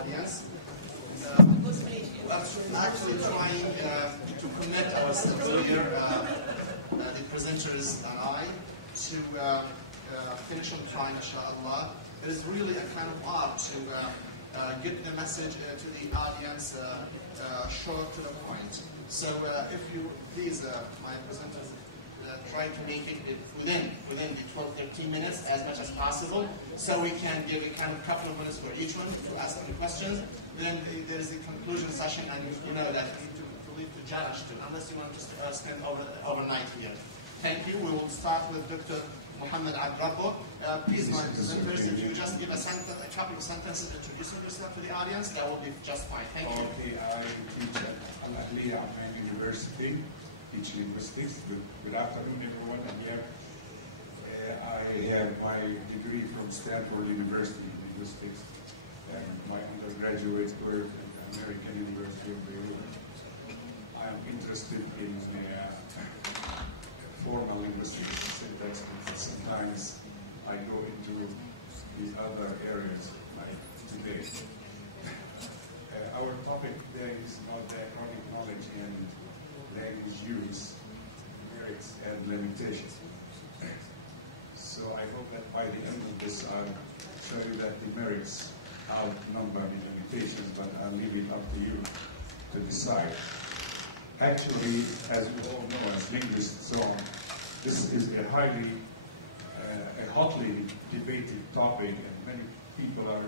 audience. We're actually trying to commit ourselves here, the presenters and I, to finish on time, inshallah. It is really a kind of art to get the message to the audience short to the point. So if you please, my presenters, try to make it within the 12-13 minutes as much as possible, so we can give a kind of couple of minutes for each one to ask any questions. Then there is a conclusion session, and you know that you need to leave to challenge to, unless you want to just spend overnight here. Thank you. We will start with Dr. Muhammad Abdrabo. Please, my presenters, if you just give a couple of sentences introducing yourself to the audience, that will be just fine. Thank you. Okay, I teach at العالي University, teach linguistics. Good afternoon, everyone. I'm here. I have my degree from Stanford University in linguistics, and my undergraduate work at the American University of Beirut. I am interested in formal linguistics, syntax, and sometimes I go into these other areas like today. Our topic today is about diachronic knowledge and language use, merits and limitations. So I hope that by the end of this I'll show you that the merits outnumber the limitations, but I'll leave it up to you to decide. Actually, as you all know, as linguists, so this is a hotly debated topic, and many people are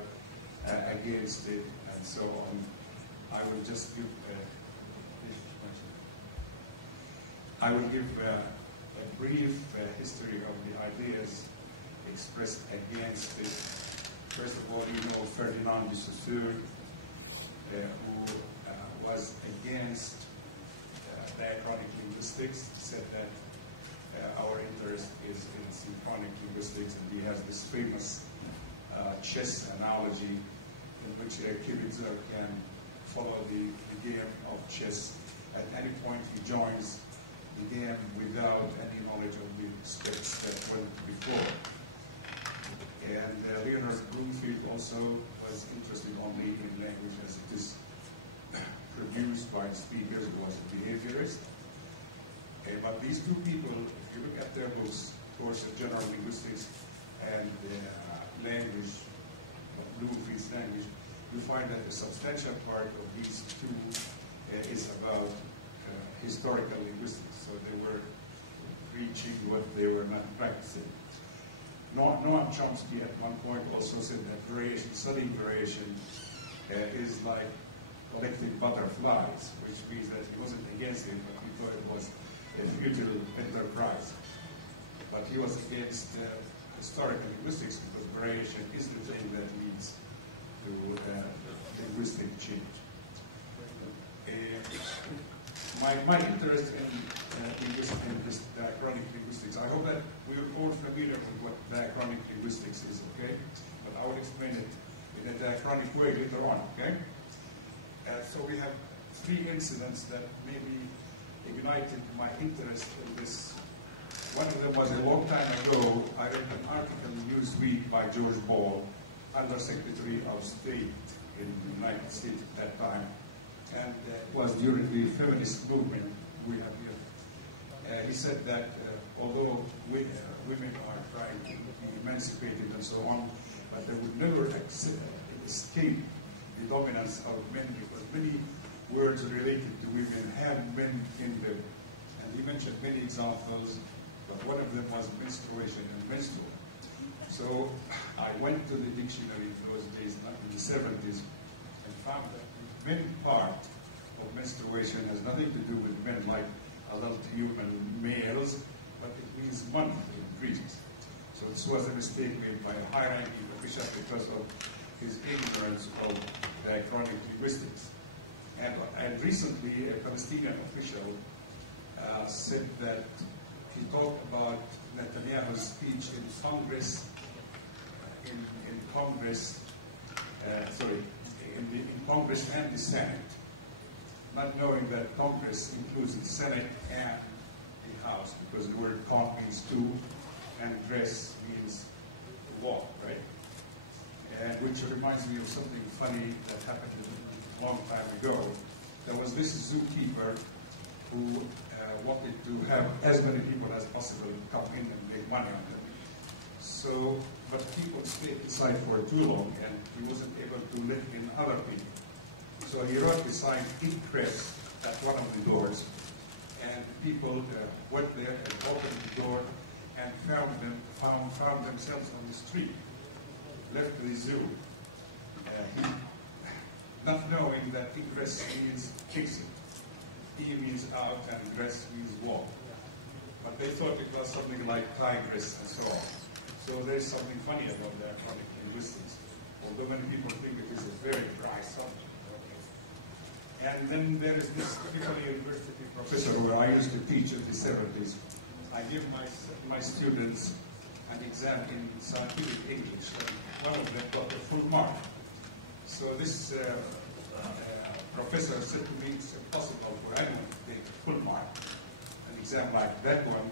against it, and so on. I will just give a brief history of the ideas expressed against it. First of all, you know Ferdinand de Saussure, who was against diachronic linguistics, said that our interest is in synchronic linguistics, and he has this famous chess analogy in which a kibitzer can follow the game of chess. At any point he joins the game without any knowledge of the steps that went before. And Leonard Bloomfield also was interested only in language as it is produced by the speakers, who was a behaviorist. But these two people, if you look at their books, Course of General Linguistics and Language, Bloomfield's Language, you find that a substantial part of these two is about historical linguistics. So they were preaching what they were not practicing. Noam Chomsky at one point also said that variation, studying variation, is like collecting butterflies, which means that he wasn't against it, but he thought it was a futile enterprise. But he was against historical linguistics because variation is the thing that leads to linguistic change. My interest in this diachronic linguistics, I hope that we're all familiar with what diachronic linguistics is, okay? But I will explain it in a diachronic way later on, okay? So we have three incidents that maybe ignited my interest in this. One of them was a long time ago. I read an article in Newsweek by George Ball, Under Secretary of State in the United States at that time. And it was during the feminist movement we have here. He said that although women are trying to be emancipated and so on, but they would never escape the dominance of men, because many words related to women have men in them. And he mentioned many examples, but one of them was menstruation and menstrual. So I went to the dictionary in those days, not in the 70s, and found that the men part of menstruation has nothing to do with men like adult human males, but it means month in Greek. So this was a mistake made by a high-ranking official because of his ignorance of diachronic linguistics. And recently, a Palestinian official said that he talked about Netanyahu's speech in Congress, in Congress and the Senate, not knowing that Congress includes the Senate and the House, because the word "con" means two, and "dress" means to walk, right? And which reminds me of something funny that happened a long time ago. There was this zookeeper who wanted to have as many people as possible come in and make money on them. So, but people stayed inside for too long, and he wasn't able to let in other people. So he wrote the sign "Ingress" at one of the doors, and people went there and opened the door and found themselves on the street, left the zoo, not knowing that "Ingress" means exit. E means out and "gress" means walk. But they thought it was something like tigress and so on. So there's something funny about diachronic linguistics, although many people think it is a very dry subject. Okay. And then there is this typical university professor where I used to teach in the 70s. I give my students an exam in scientific English, and one of them got a full mark. So this professor said to me, it's impossible for anyone to take a full mark, an exam like that one.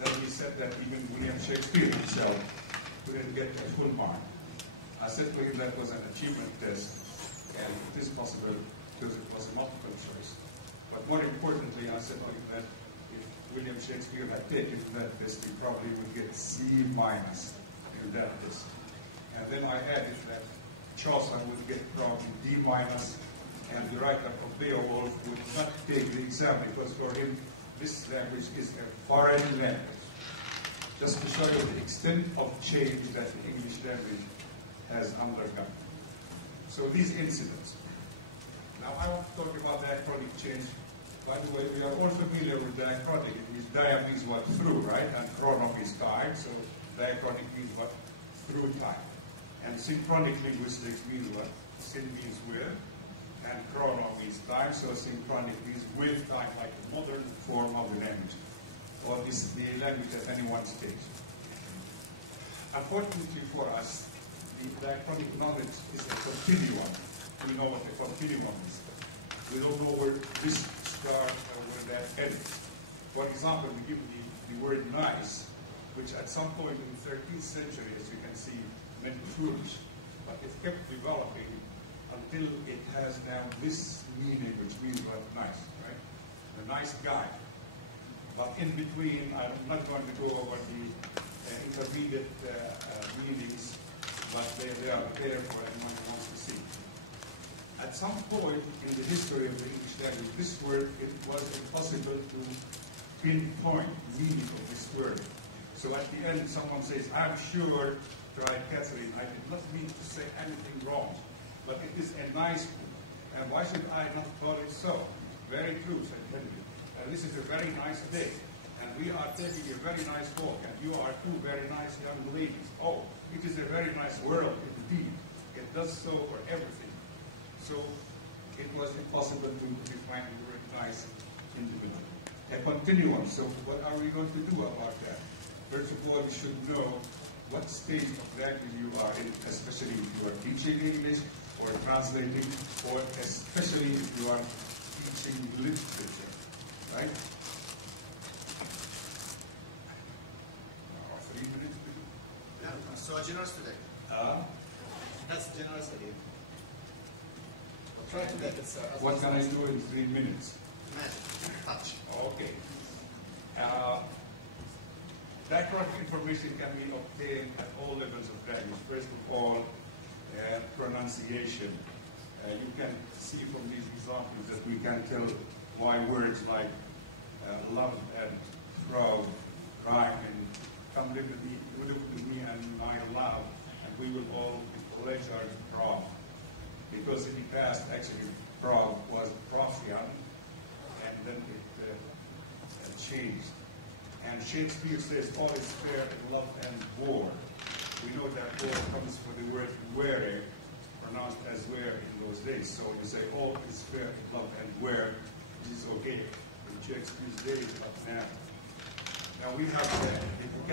Then he said that even William Shakespeare himself couldn't get a full mark. I said to him that was an achievement test, and it is possible because it was a multiple choice. But more importantly, I said to him that if William Shakespeare had taken that test, he probably would get C- in that test. And then I added that Chaucer would get probably D-, and the writer of Beowulf would not take the exam because for him this language is a foreign language. Just to show you the extent of change that the English language has undergone. So these incidents. Now I want to talk about diachronic change. By the way, we are all familiar with diachronic. It means dia means what? Through, right? And chrono is time, so diachronic means what? Through time. And synchronic linguistics means what? Syn means with, and chrono means time, so synchronic means with time, like the modern form of the language, or this the language at anyone stage. Unfortunately for us, the diachronic knowledge is a continuum. We know what a continuum is. We don't know where this starts or where that ends. For example, we give the word nice, which at some point in the 13th century, as you can see, meant foolish, but it kept developing until it has now this meaning, which means what? Nice, right? A nice guy. But in between, I'm not going to go over the intermediate meanings, but they are there for anyone who wants to see. At some point in the history of the English language, this word, it was impossible to pinpoint the meaning of this word. So at the end, someone says, I'm sure, tried Catherine, I did not mean to say anything wrong, but it is a nice book. And why should I not call it so? Very true, said Henry. This is a very nice day, and we are taking a very nice walk, and you are two very nice young ladies. Oh, it is a very nice world indeed. It does so for everything. So it was impossible to define the word nice individually. A continuum, so what are we going to do about that? First of all, you should know what stage of language you are in, especially if you are teaching English or translating, or especially if you are teaching literature, right? 3 minutes. Yeah, so generous today. That's generosity. I'll try to make it. What can I do in 3 minutes? Magic, touch. Okay. Diachronic information can be obtained at all levels of language. First of all, pronunciation. You can see from these examples that we can tell why words like love and proud, rhyme, and come live with me and I love, and we will all pleasure proud. Because in the past, actually, proud was Profian, and then it changed. And Shakespeare says, all is fair in love and war. We know that war comes from the word were, pronounced as were in those days. So you say, all is fair in love and were, which is okay in Shakespeare's days, but now. Now we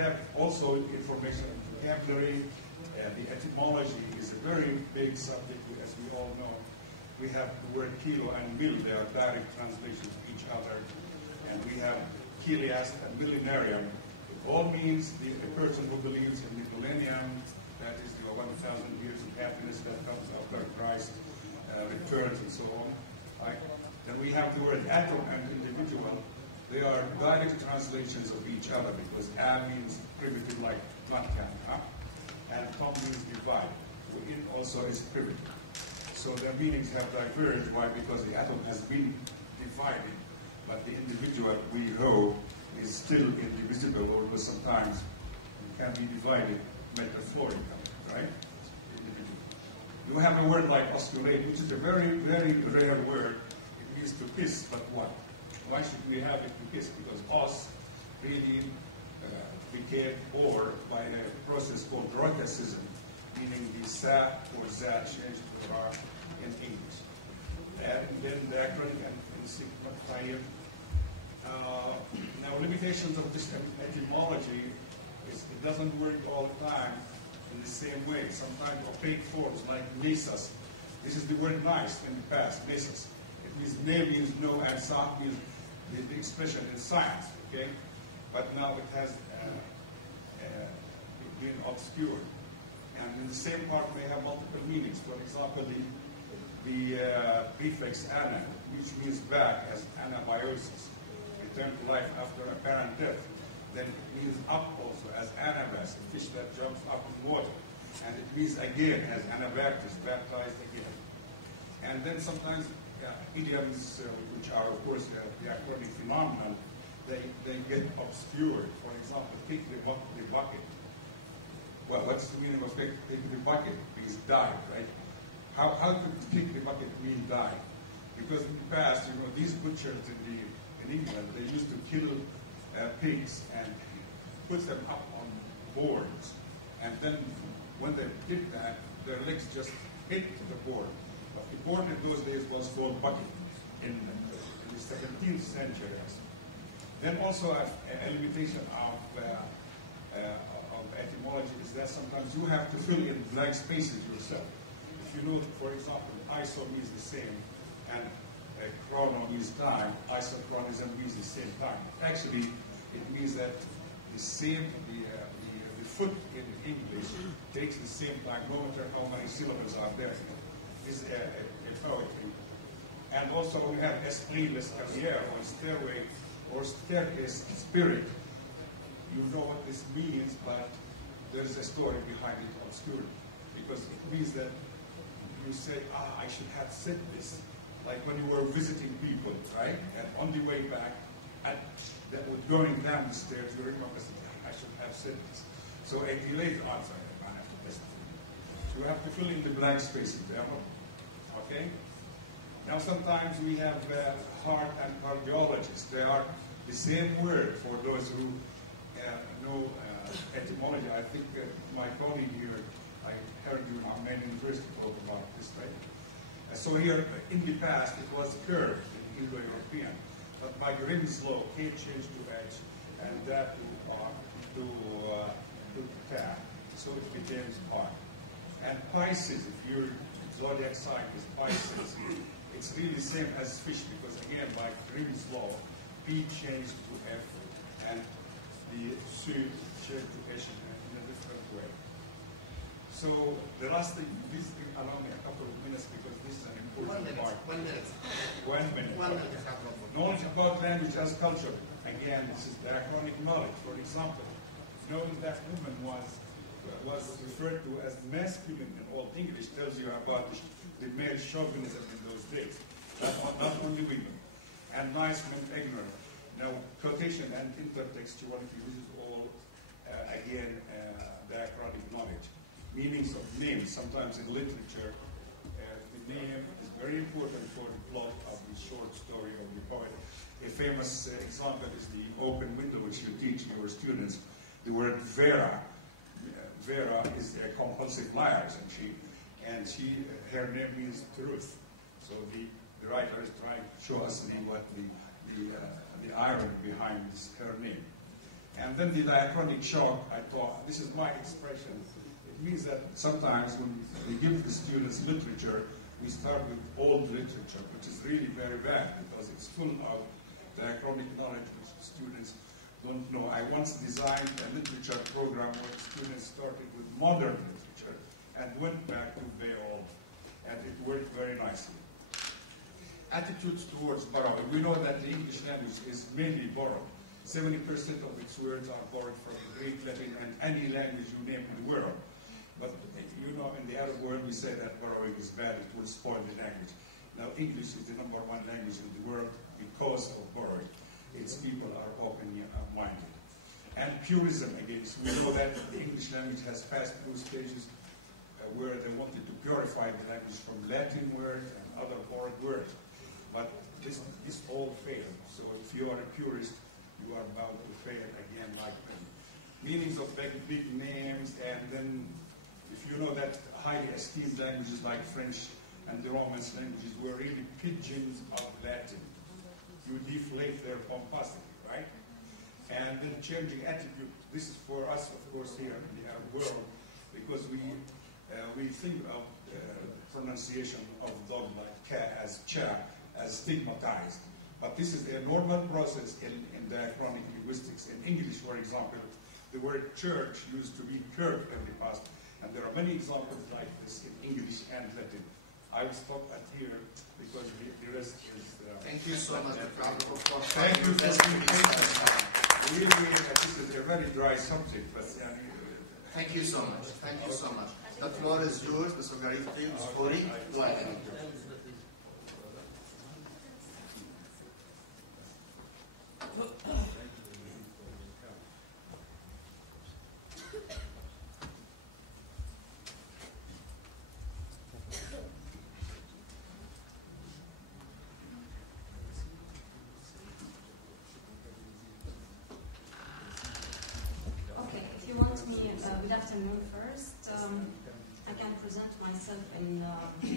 have also information on vocabulary. The etymology is a very big subject, as we all know. We have the word kilo and mil, they are direct translations of each other. And we have Kiliast and millenarium. It all means a person who believes in the millennium, that is the 1,000 years happiness that comes after Christ returns and so on. Right? Then we have the word atom and individual. They are direct translations of each other because A means primitive like plant can, and Tom means divide. It also is primitive. So their meanings have diverged. Why? Because the atom has been divided, but the individual, we hope, is still indivisible, although sometimes it can be divided metaphorically, right? Individual. You have a word like osculate, which is a very, very rare word. It means to kiss, but what? Why should we have it to kiss? Because os really became or by a process called rhotacism, meaning the sa or za changed to ra in English. And then the acronym and now limitations of this etymology is it doesn't work all the time in the same way. Sometimes opaque forms like mesas. This is the word nice in the past, mesas. It means ne means no and sa means the expression in science, okay? But now it has been obscured. And in the same part may have multiple meanings. For example, the prefix ana, which means back as anabiosis, return to life after apparent death. Then it means up also as anabas, a fish that jumps up in water. And it means again as anabaptist, baptized again. And then sometimes idioms, which are of course the acronym phenomenon, they get obscured. For example, kick the bucket. Well, what's the meaning of kick the bucket? It means die, right? How could kick the bucket mean die? Because in the past, these butchers in England, they used to kill pigs and put them up on boards. And then when they did that, their legs just hit the board. But the board in those days was called bucket in the 17th century. Then also a limitation of etymology is that sometimes you have to fill in blank spaces yourself. If you know, for example, iso means the same, and chrono means time, isochronism means the same time. Actually, it means that the same, the foot in English takes the same time, no matter how many syllables are there. It's a poetry. And also we have esprit, l'escalier, or stairway, or staircase spirit. You know what this means, but there's a story behind it, obscure. Because it means that you say, I should have said this. Like when you were visiting people, right? And on the way back, that was going down the stairs, you remember, I should have said this. So a delayed answer, I have to test it. You have to fill in the blank spaces there, okay? Now sometimes we have heart and cardiologists. They are the same word for those who know etymology. I think my colleague here, I heard you on Ammin University talk about this, right? So here, in the past, it was curved in Indo-European, but by Grimm's law, K changed to H, and that to ta, so it became R. And Pisces, if your zodiac sign is Pisces, it's really the same as fish, because again, by Grimm's law, P changed to F, and the Su changed to H in a different way. So the last thing, please allow me a couple of minutes because this is an important part. 1 minute. 1 minute. 1 minute. Knowledge about language as culture. Again, this is diachronic knowledge. For example, knowing that woman was referred to as masculine in Old English tells you about the male chauvinism in those days. Not only women. And nice meant ignorant. Now, quotation and intertextuality, this is all, again, diachronic knowledge. Meanings of names. Sometimes in literature, the name is very important for the plot of the short story of the poet. A famous example is the open window which you teach your students. The word Vera. Vera is a compulsive liar, isn't she? Her name means truth. So the writer is trying to show us the irony behind her name. And then the diachronic shock, I thought, this is my expression. It means that sometimes when we give the students literature, we start with old literature, which is really very bad because it's full of diachronic knowledge which students don't know. I once designed a literature program where the students started with modern literature and went back to Beowulf, and it worked very nicely. Attitudes towards borrowing. We know that the English language is mainly borrowed. 70% of its words are borrowed from Greek, Latin, and any language you name in the world. But you know, in the Arab world, we say that borrowing is bad, it will spoil the language. Now, English is the #1 language in the world because of borrowing. Its people are open-minded. And purism against. We know that the English language has passed through stages where they wanted to purify the language from Latin words and other borrowed words. But this all failed. So if you are a purist, you are bound to fail again like them. Meanings of big names, and then if you know that highly esteemed languages like French and the Romance languages were really pigeons of Latin. You deflate their pomposity, right? And then changing attitude. This is for us, of course, here in the Arab world, because we think of pronunciation of dog like ka as cha, as stigmatized. But this is a normal process in diachronic linguistics. In English, for example, the word church used to be kirk in the past, and there are many examples like this in English and Latin. I will stop at here because the rest is... Thank you so much. Thank you for being patient. Really, this is a very dry subject, but... Thank you so much. Thank you so much. The floor is yours, Mr. Garifti, Usfori. Welcome. Good afternoon first. I can present myself in a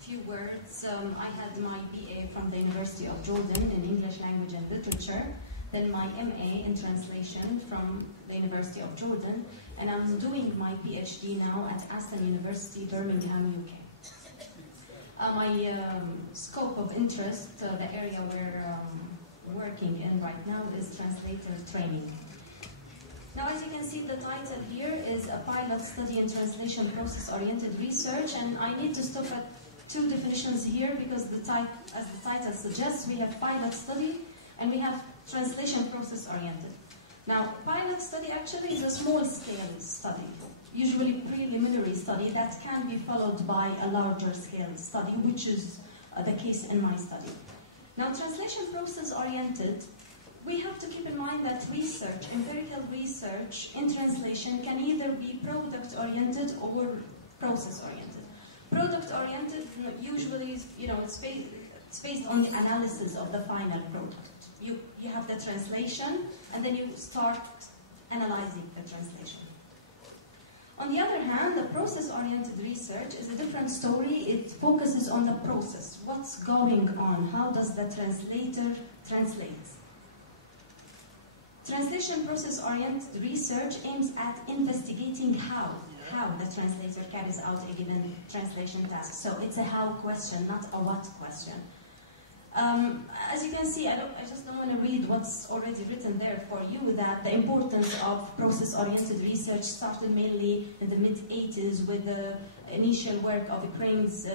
few words. I had my BA from the University of Jordan in English Language and Literature, then my MA in Translation from the University of Jordan, and I'm doing my PhD now at Aston University, Birmingham, UK. My scope of interest, the area we're working in right now, is translator training. Now, as you can see, the title here is a pilot study in translation process-oriented research, and I need to stop at two definitions here because as the title suggests, we have pilot study and we have translation process-oriented. Now, pilot study actually is a small-scale study, usually preliminary study that can be followed by a larger-scale study, which is the case in my study. Now, translation process-oriented, we have to keep in mind that research, empirical research in translation can either be product-oriented or process-oriented. Product-oriented usually is, it's based on the analysis of the final product. You have the translation, and then you start analyzing the translation. On the other hand, the process-oriented research is a different story. It focuses on the process. What's going on? How does the translator translate? Translation process-oriented research aims at investigating how the translator carries out a given translation task. So it's a how question, not a what question. As you can see, I just don't want to read what's already written there for you, that the importance of process-oriented research started mainly in the mid-80s with the initial work of Crane's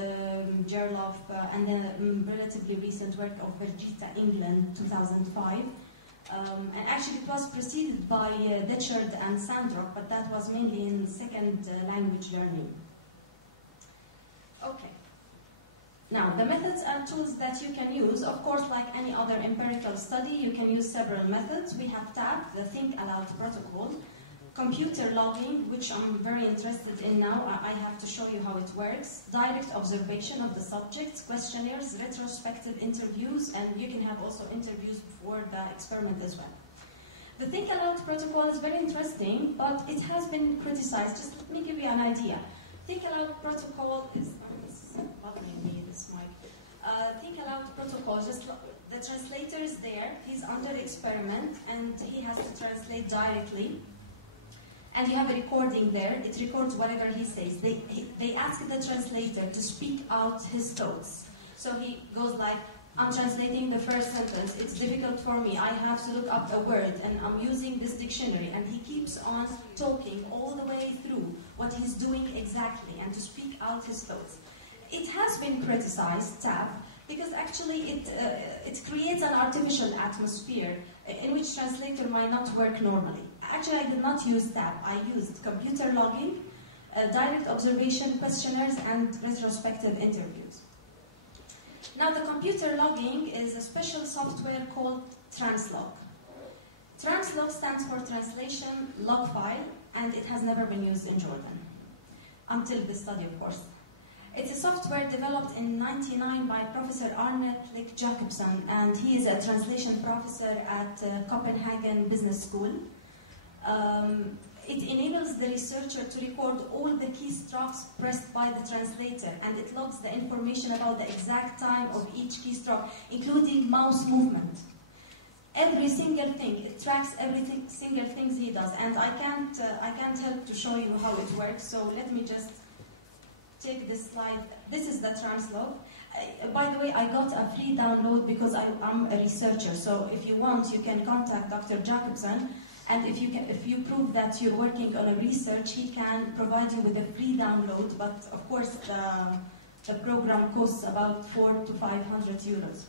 Gerloff, and then relatively recent work of Vergita, England, 2005. And actually it was preceded by Detchard and Sandrock, but that was mainly in second language learning. Okay. Now, the methods and tools that you can use, of course, like any other empirical study, you can use several methods. We have TAP, the Think Aloud Protocol, computer logging, which I'm very interested in now. I have to show you how it works, direct observation of the subjects, questionnaires, retrospective interviews, and you can have also interviews before the experiment as well. The Think Aloud Protocol is very interesting, but it has been criticized. Just let me give you an idea. Think Aloud Protocol is bothering me, this mic. Think Aloud Protocol, just the translator is there, he's under experiment, and he has to translate directly. And you have a recording there, it records whatever he says. They ask the translator to speak out his thoughts. So he goes like, I'm translating the first sentence. It's difficult for me. I have to look up a word, and I'm using this dictionary, and he keeps on talking all the way through what he's doing exactly, and to speak out his thoughts. It has been criticized, TAB, because actually it creates an artificial atmosphere in which translator might not work normally. Actually, I did not use TAB. I used computer logging, direct observation questionnaires, and retrospective interviews. Now, the computer logging is a special software called Translog. Translog stands for Translation Log File, and it has never been used in Jordan, until this study, of course. It's a software developed in '99 by Professor Arne Plick Jacobsen, and he is a translation professor at Copenhagen Business School. It enables the researcher to record all the keystrokes pressed by the translator, and it logs the information about the exact time of each keystroke, including mouse movement. Every single thing, it tracks every single thing he does, and I can't help to show you how it works, so let me just take this slide. This is the Translog. By the way, I got a free download because I'm a researcher, so if you want, you can contact Dr. Jacobsen. And if you prove that you're working on a research, he can provide you with a free download. But of course, the program costs about 400 to 500 euros.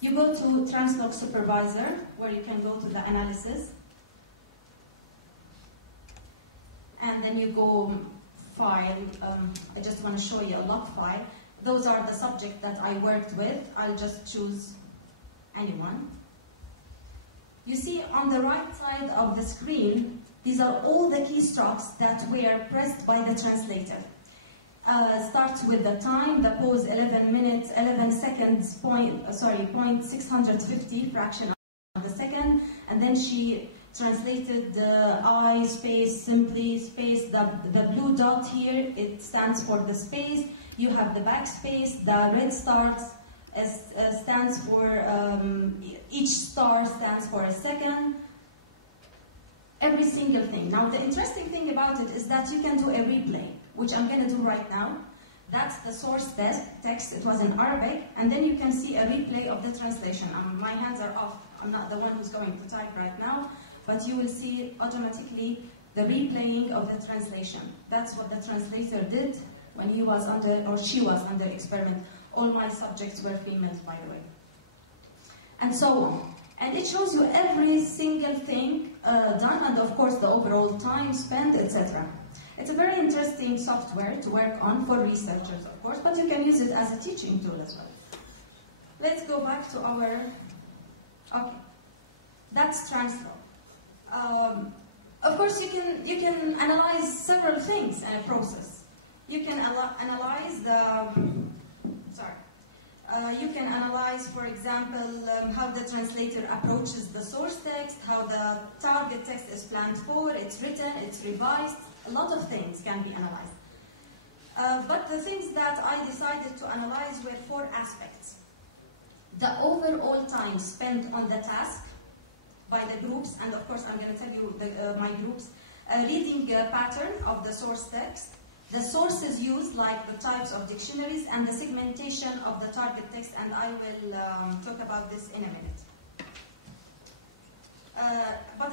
You go to Translog Supervisor, where you can go to the analysis. And then you go File. I just want to show you a log file. Those are the subjects that I worked with. I'll just choose anyone. You see on the right side of the screen, these are all the keystrokes that were pressed by the translator. Starts with the time, the pause 11 minutes, 11 seconds, 0.650 fraction of a second, and then she translated the I space, simply space, the blue dot here, it stands for the space. You have the backspace, the red stars stands for, each star stands for a second. Every single thing. Now the interesting thing about it is that you can do a replay, which I'm going to do right now. That's the source text, it was in Arabic, and then you can see a replay of the translation. My hands are off, I'm not the one who's going to type right now, but you will see automatically the replaying of the translation. That's what the translator did when he was under, or she was under experiment. All my subjects were females, by the way. And so on. And it shows you every single thing done, and of course the overall time spent, etc. It's a very interesting software to work on for researchers, of course, but you can use it as a teaching tool as well. Let's go back to our, okay, that's Translog. Of course, you can analyze several things in a process. You can analyze the, you can analyze, for example, how the translator approaches the source text, how the target text is planned for, it's written, it's revised. A lot of things can be analyzed. But the things that I decided to analyze were 4 aspects. The overall time spent on the task by the groups, and of course I'm going to tell you my groups, reading pattern of the source text, the sources used, like the types of dictionaries, and the segmentation of the target text, and I will talk about this in a minute. But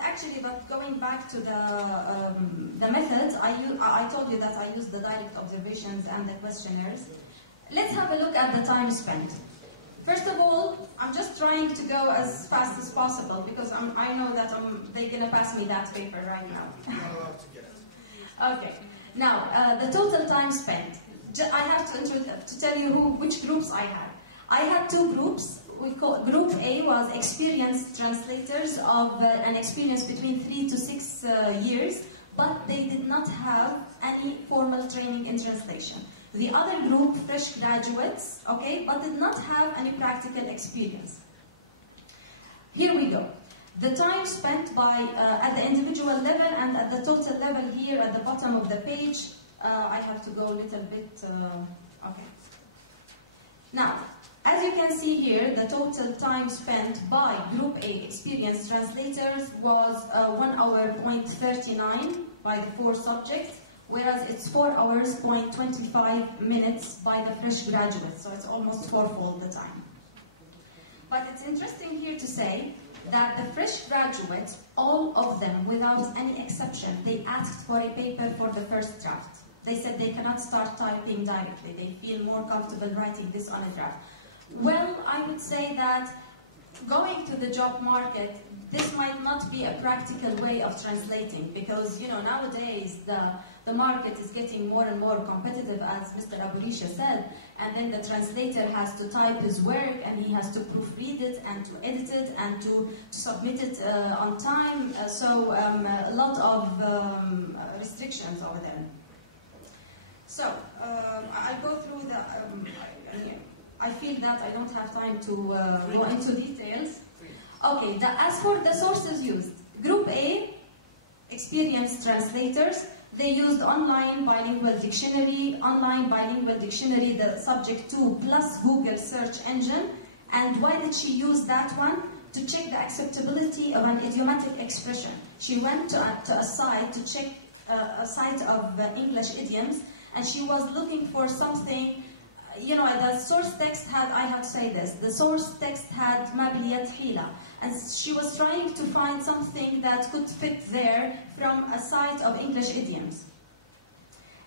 going back to the methods, I told you that I used the direct observations and the questionnaires. Let's have a look at the time spent. First of all, I'm just trying to go as fast as possible because I know that they're going to pass me that paper right now. You're not allowed to get it. Okay. Now, the total time spent. I have to tell you which groups I had. I had 2 groups. Group A was experienced translators of an experience between 3 to 6 years, but they did not have any formal training in translation. The other group, fresh graduates, okay, but did not have any practical experience. Here we go. The time spent by at the individual level and at the total level here at the bottom of the page. I have to go a little bit, okay. Now, as you can see here, the total time spent by Group A experienced translators was 1 hour, 0.39 by the 4 subjects, whereas it's 4 hours, 0.25 minutes by the fresh graduates, so it's almost 4-fold the time. But it's interesting here to say that the fresh graduates, all of them, without any exception, they asked for a paper for the first draft. They said they cannot start typing directly. They feel more comfortable writing this on a draft. Well, I would say that going to the job market, this might not be a practical way of translating, because nowadays the market is getting more and more competitive, as Mr. Aburisha said, and then the translator has to type his work, and he has to proofread it and to edit it and to submit it on time. So a lot of restrictions over there. So I'll go through the. I feel that I don't have time to go into details. Okay, as for the sources used, Group A, experienced translators, they used online bilingual dictionary, the subject to, plus Google search engine. And why did she use that one? To check the acceptability of an idiomatic expression. She went to a site to check a site of English idioms, and she was looking for something. The source text had, I have to say this, the source text had mabiliyat hila, and she was trying to find something that could fit there from a site of English idioms.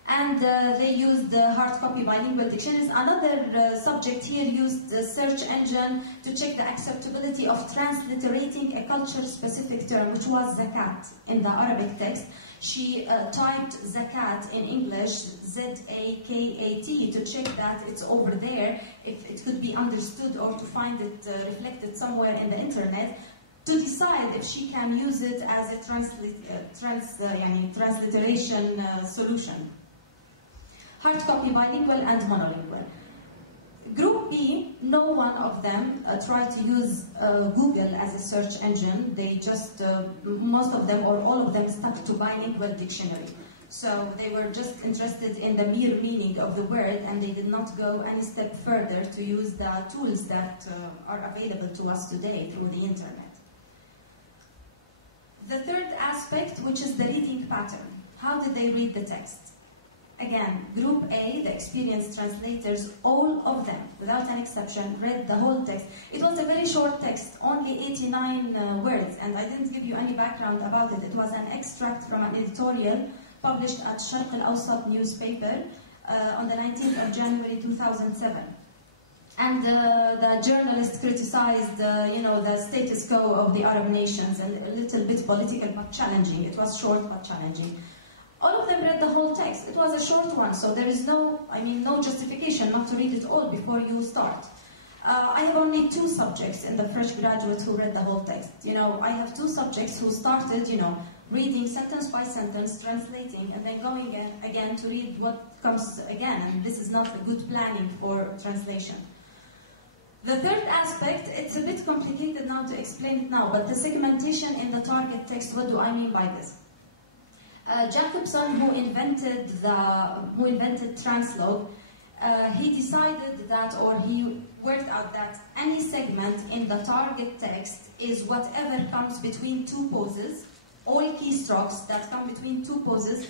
And they used hard copy bilingual dictionaries. Another subject here used the search engine to check the acceptability of transliterating a culture-specific term, which was zakat in the Arabic text. She typed zakat in English, Z-A-K-A-T, to check that it's over there, if it could be understood or to find it reflected somewhere in the internet, to decide if she can use it as a transliteration solution. Hard copy bilingual and monolingual. Group B, no one of them tried to use Google as a search engine. They just, most of them or all of them stuck to bilingual dictionary. So they were just interested in the mere meaning of the word, and they did not go any step further to use the tools that are available to us today through the internet. The third aspect, which is the reading pattern. How did they read the text? Again, Group A, the experienced translators, all of them, without an exception, read the whole text. It was a very short text, only 89 words, and I didn't give you any background about it. It was an extract from an editorial published at Sharq al-Awsat newspaper on the 19th of January 2007. And the journalist criticized, the status quo of the Arab nations, and a little bit political but challenging. It was short but challenging. All of them read the whole text. It was a short one, so there is no justification not to read it all before you start. I have only two subjects in the fresh graduates who read the whole text. I have two subjects who started, reading sentence by sentence, translating, and then going again to read what comes again. And this is not a good planning for translation. The third aspect, it's a bit complicated now to explain it now, but the segmentation in the target text, what do I mean by this? Jacobson, who invented Translog, he decided that, or he worked out that any segment in the target text is whatever comes between two poses, all keystrokes that come between two poses,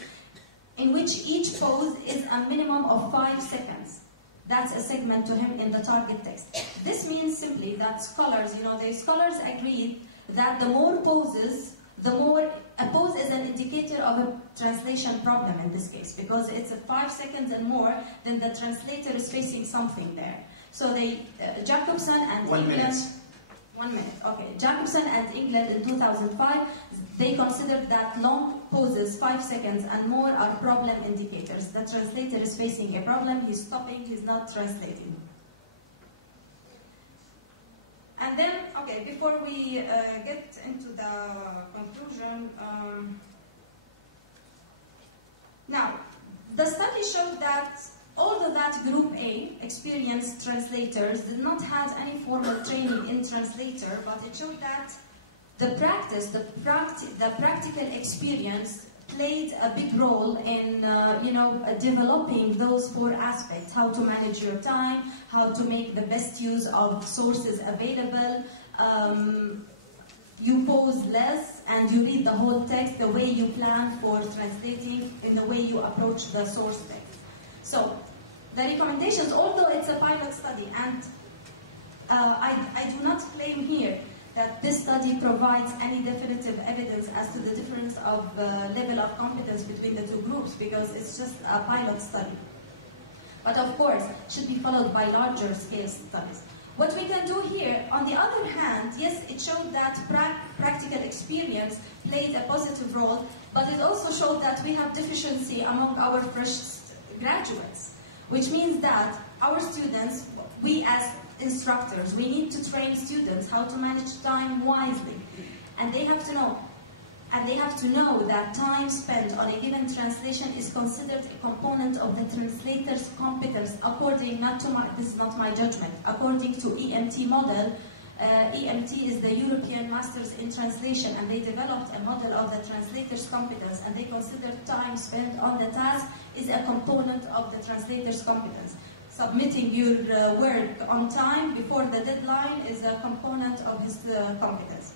in which each pose is a minimum of 5 seconds. That's a segment to him in the target text. This means simply that scholars, the scholars agreed that the more poses, a pose is an indicator of a translation problem in this case, because it's 5 seconds and more, then the translator is facing something there. So Jacobson and 1 minute. 1 minute, okay. Jacobson and England in 2005, they considered that long pauses, 5 seconds and more, are problem indicators. The translator is facing a problem, he's stopping, he's not translating. And then, okay, before we get into the conclusion, now, the study showed that although that Group A, experienced translators, did not have any formal training in translator, but it showed that the practical experience played a big role in, developing those 4 aspects: how to manage your time, how to make the best use of sources available, you pause less, and you read the whole text, the way you plan for translating, in the way you approach the source text. So, the recommendations, although it's a pilot study, and I do not claim here that this study provides any definitive evidence as to the difference of level of competence between the two groups, because it's just a pilot study. But of course, it should be followed by larger scale studies. What we can do here, on the other hand, yes, it showed that practical experience played a positive role, but it also showed that we have deficiency among our fresh graduates, which means that our students, we as instructors, we need to train students how to manage time wisely, and they have to know that time spent on a given translation is considered a component of the translator's competence according, this is not my judgment, according to EMT model. EMT is the European Masters in Translation, and they developed a model of the translator's competence, and they consider time spent on the task is a component of the translator's competence. Submitting your work on time before the deadline is a component of his competence.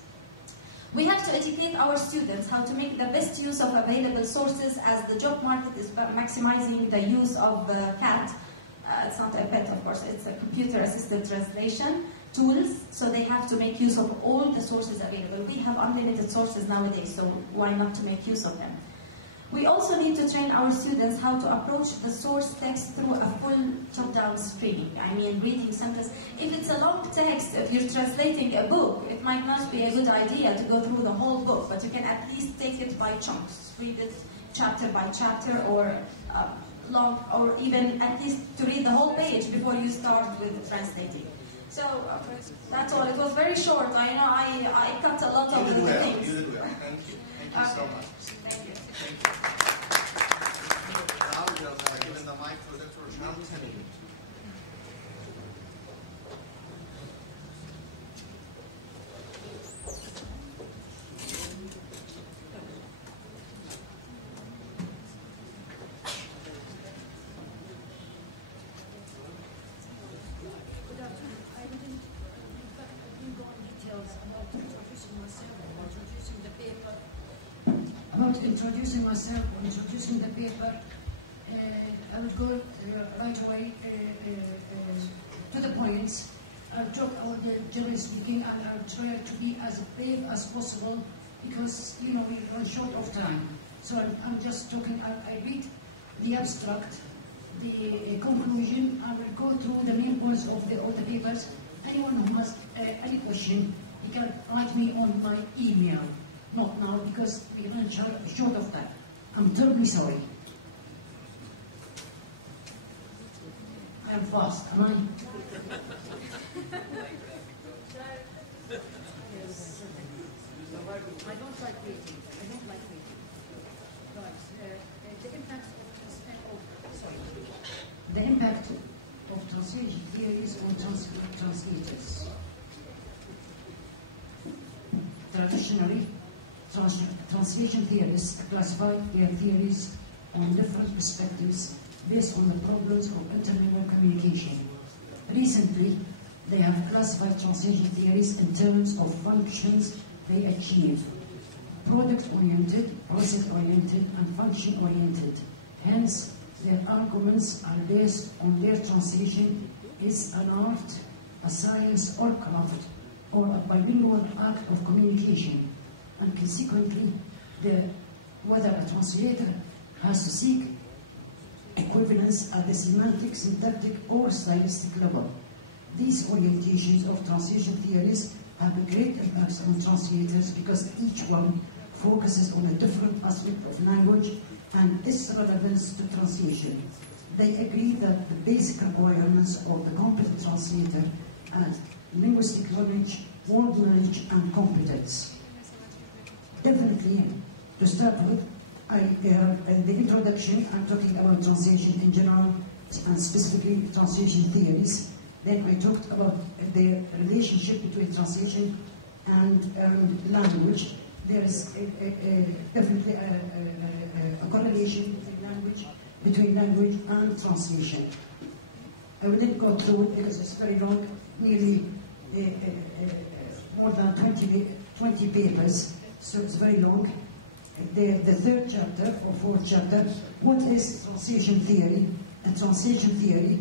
We have to educate our students how to make the best use of available sources, as the job market is maximizing the use of CAT. It's not a pet, of course, it's a computer-assisted translation tools, so they have to make use of all the sources available. We have unlimited sources nowadays, so why not to make use of them? We also need to train our students how to approach the source text through a full top-down stream. I mean, reading sentence. If it's a long text, if you're translating a book, it might not be a good idea to go through the whole book, but you can at least take it by chunks. Read it chapter by chapter, or long, or even at least to read the whole page before you start with translating. So that's all. It was very short. I know I cut a lot of the things. You did well. Thank you. Thank you so much. Thank you. Now we'll give the mic to the Dr. Ameen. Introducing myself or introducing the paper, I would go right away to the points. I'll talk about the general speaking, and I'll try to be as brief as possible, because we run short of time. So I'm just talking. I read the abstract, the conclusion. I will go through the main points of all the papers. Anyone who has any question, he can write me on my email. Not now, because we run short of time. I'm terribly sorry. I am fast, am I? I don't like waiting. Right. The impact of translation theories on translators. Traditionally, translation theorists classify their theories on different perspectives based on the problems of interlingual communication. Recently, they have classified translation theories in terms of functions they achieve: product-oriented, process-oriented, and function-oriented. Hence, their arguments are based on their translation is an art, a science or craft, or a bilingual act of communication, and consequently, whether a translator has to seek equivalence at the semantic, syntactic, or stylistic level. These orientations of translation theories have a great impact on translators, because each one focuses on a different aspect of language and its relevance to translation. They agree that the basic requirements of the competent translator are linguistic knowledge, world knowledge, and competence. Definitely, to start with, in the introduction, I'm talking about translation in general, and specifically translation theories. Then I talked about the relationship between translation and language. There is definitely a correlation between language and translation. I will not go through it because it's very long, nearly more than 20 papers, so it's very long. The third chapter, or fourth chapter, what is translation theory? And translation theory,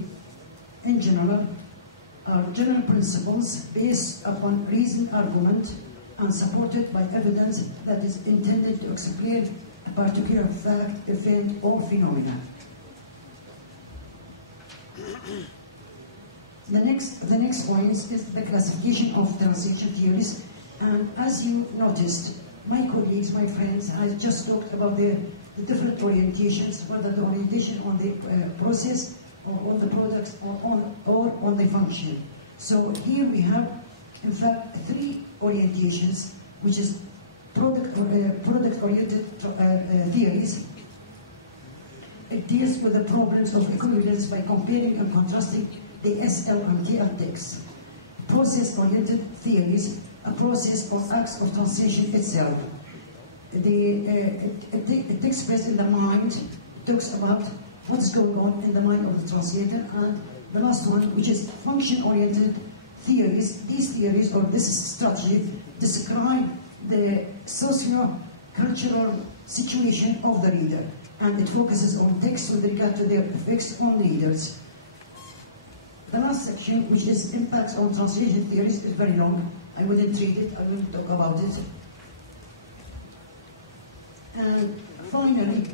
in general, are general principles based upon reasoned argument and supported by evidence that is intended to explain a particular fact, event, or phenomenon. The next point is the classification of translation theories. And as you noticed, my colleagues, my friends, I just talked about the different orientations, whether the orientation on the process, or on the products, or on the function. So here we have, in fact, 3 orientations, which is product-oriented theories. It deals with the problems of equivalence by comparing and contrasting the SL and TL texts. Process-oriented theories, a process or acts of translation itself. It takes place in the mind, talks about what's going on in the mind of the translator, and the last one, which is function-oriented theories. These theories, or this strategy, describe the socio-cultural situation of the reader, and it focuses on text with regard to their effects on readers. The last section, which is impacts on translation theories, is very long. I wouldn't read it, I wouldn't talk about it. And finally,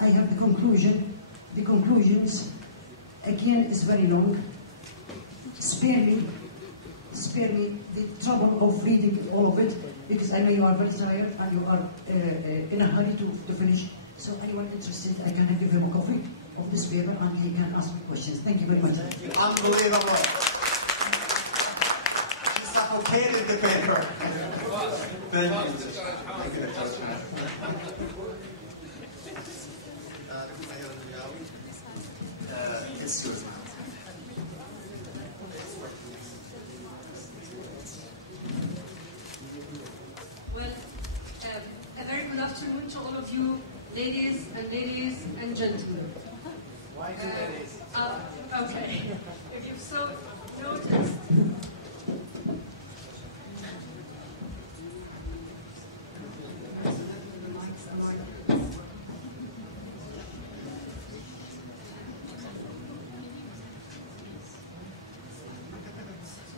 I have the conclusion. The conclusions, again, is very long. Spare me the trouble of reading all of it, because I know you are very tired and you are in a hurry to finish. So anyone interested, I can give him a copy of this paper and he can ask me questions. Thank you very much. Unbelievable. She suffocated the paper. Thank you. Well, a very good afternoon to all of you, ladies and gentlemen. Why do ladies? Okay. If you've so noticed.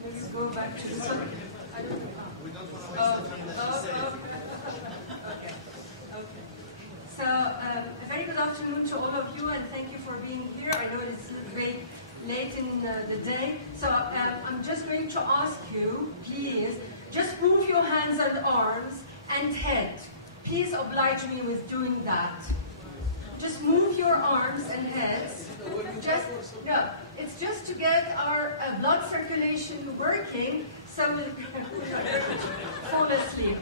Let's go back to the subject. I don't know. We don't want to waste the time that you say. Okay. So, a very good afternoon to all of you, and thank you for being here. I know it's very late in the day, so I'm just going to ask you, please, just move your hands and arms and head. Please oblige me with doing that. Just move your arms and heads. No, it's just to get our blood circulation working, so we'll fall asleep.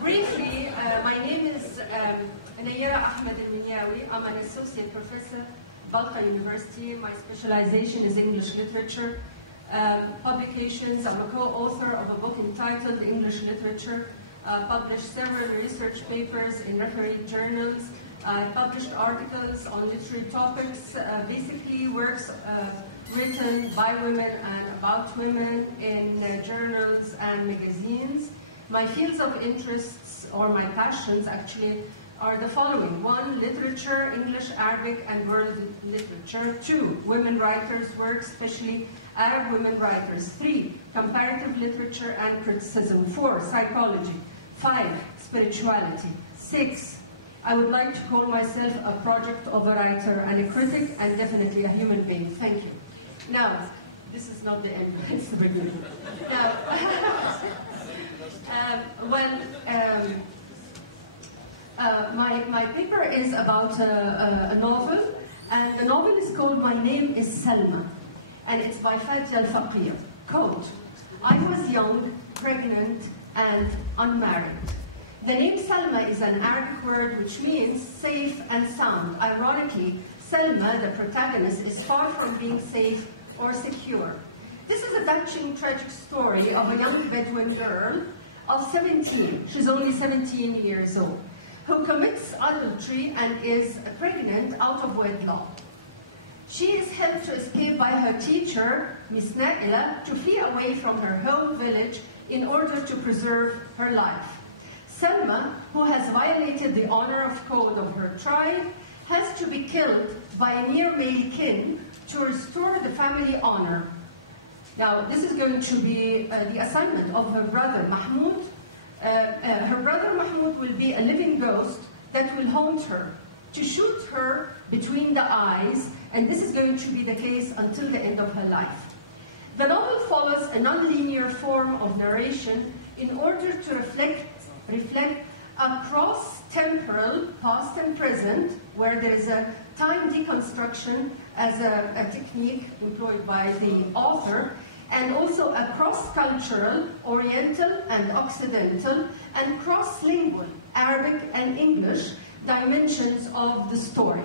Briefly, my name is Nayera Ahmed al-Minyawi. I'm an associate professor at Balkh University. My specialization is English literature. Publications, I'm a co-author of a book entitled English Literature. Published several research papers in refereed journals. Published articles on literary topics, basically works written by women and about women in journals and magazines. My fields of interests, or my passions actually, are the following. 1, literature, English, Arabic, and world literature. 2, women writers' work, especially Arab women writers. 3, comparative literature and criticism. 4, psychology. 5, spirituality. 6, I would like to call myself a project of a writer and a critic, and definitely a human being. Thank you. Now, this is not the end, it's the beginning. Now, my paper is about a novel, and the novel is called My Name is Selma, and it's by Fatia al-Faqir. Quote, I was young, pregnant, and unmarried. The name Selma is an Arabic word which means safe and sound. Ironically, Selma, the protagonist, is far from being safe or secure. This is a touching, tragic story of a young Bedouin girl of 17, she's only 17 years old, who commits adultery and is pregnant out of wedlock. She is helped to escape by her teacher, Miss Naila, to flee away from her home village in order to preserve her life. Selma, who has violated the honor of code of her tribe, has to be killed by near male kin to restore the family honor. Now, this is going to be the assignment of her brother Mahmoud. Her brother Mahmoud will be a living ghost that will haunt her, to shoot her between the eyes, and this is going to be the case until the end of her life. The novel follows a non-linear form of narration in order to reflect across temporal, past and present, where there is a time deconstruction as a technique employed by the author, and also a cross-cultural, Oriental and Occidental, and cross-lingual, Arabic and English, dimensions of the story.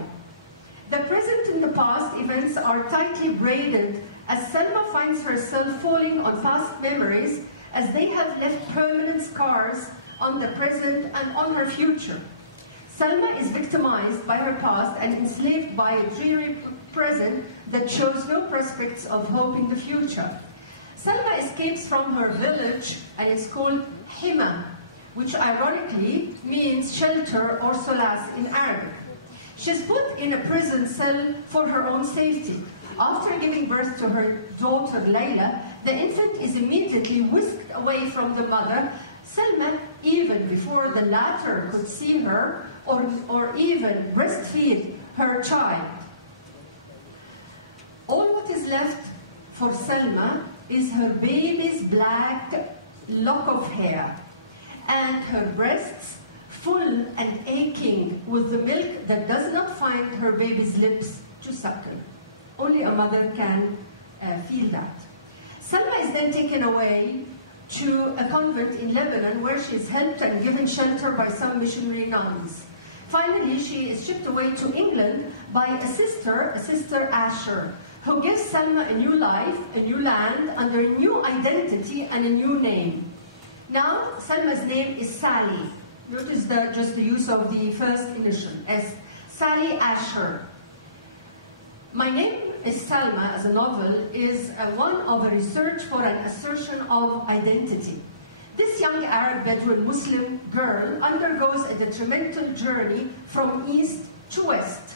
The present and the past events are tightly braided as Selma finds herself falling on past memories as they have left permanent scars on the present and on her future. Selma is victimized by her past and enslaved by a dreary present that shows no prospects of hope in the future. Selma escapes from her village and is called Hima, which ironically means shelter or solace in Arabic. She's put in a prison cell for her own safety. After giving birth to her daughter Layla, the infant is immediately whisked away from the mother, Selma, even before the latter could see her or even breastfeed her child. All what is left for Selma is her baby's black lock of hair and her breasts full and aching with the milk that does not find her baby's lips to suckle. Only a mother can feel that. Selma is then taken away to a convent in Lebanon where she is helped and given shelter by some missionary nuns. Finally, she is shipped away to England by a sister Asher, who gives Selma a new life, a new land, under a new identity and a new name. Now, Selma's name is Sally. Notice just the use of the first initial, as Sally Asher. My Name is Salma, as a novel, is one of a research for an assertion of identity. This young Arab Bedouin Muslim girl undergoes a detrimental journey from east to west.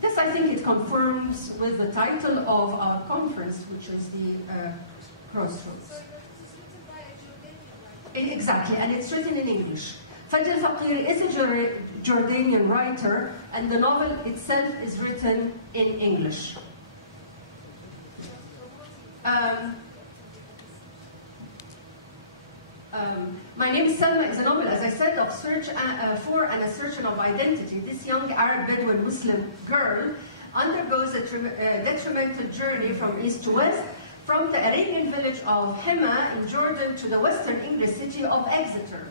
This, I think, it confirms with the title of our conference, which is the Crossroads. So it's written by a Jordanian writer. Exactly, and it's written in English. Fajr Faqir is a Jordanian writer, and the novel itself is written in English. My Name is Selma is a novel, as I said, of search for an assertion of identity. This young Arab Bedouin Muslim girl undergoes a detrimental journey from east to west, from the Arabian village of Hima in Jordan to the western English city of Exeter.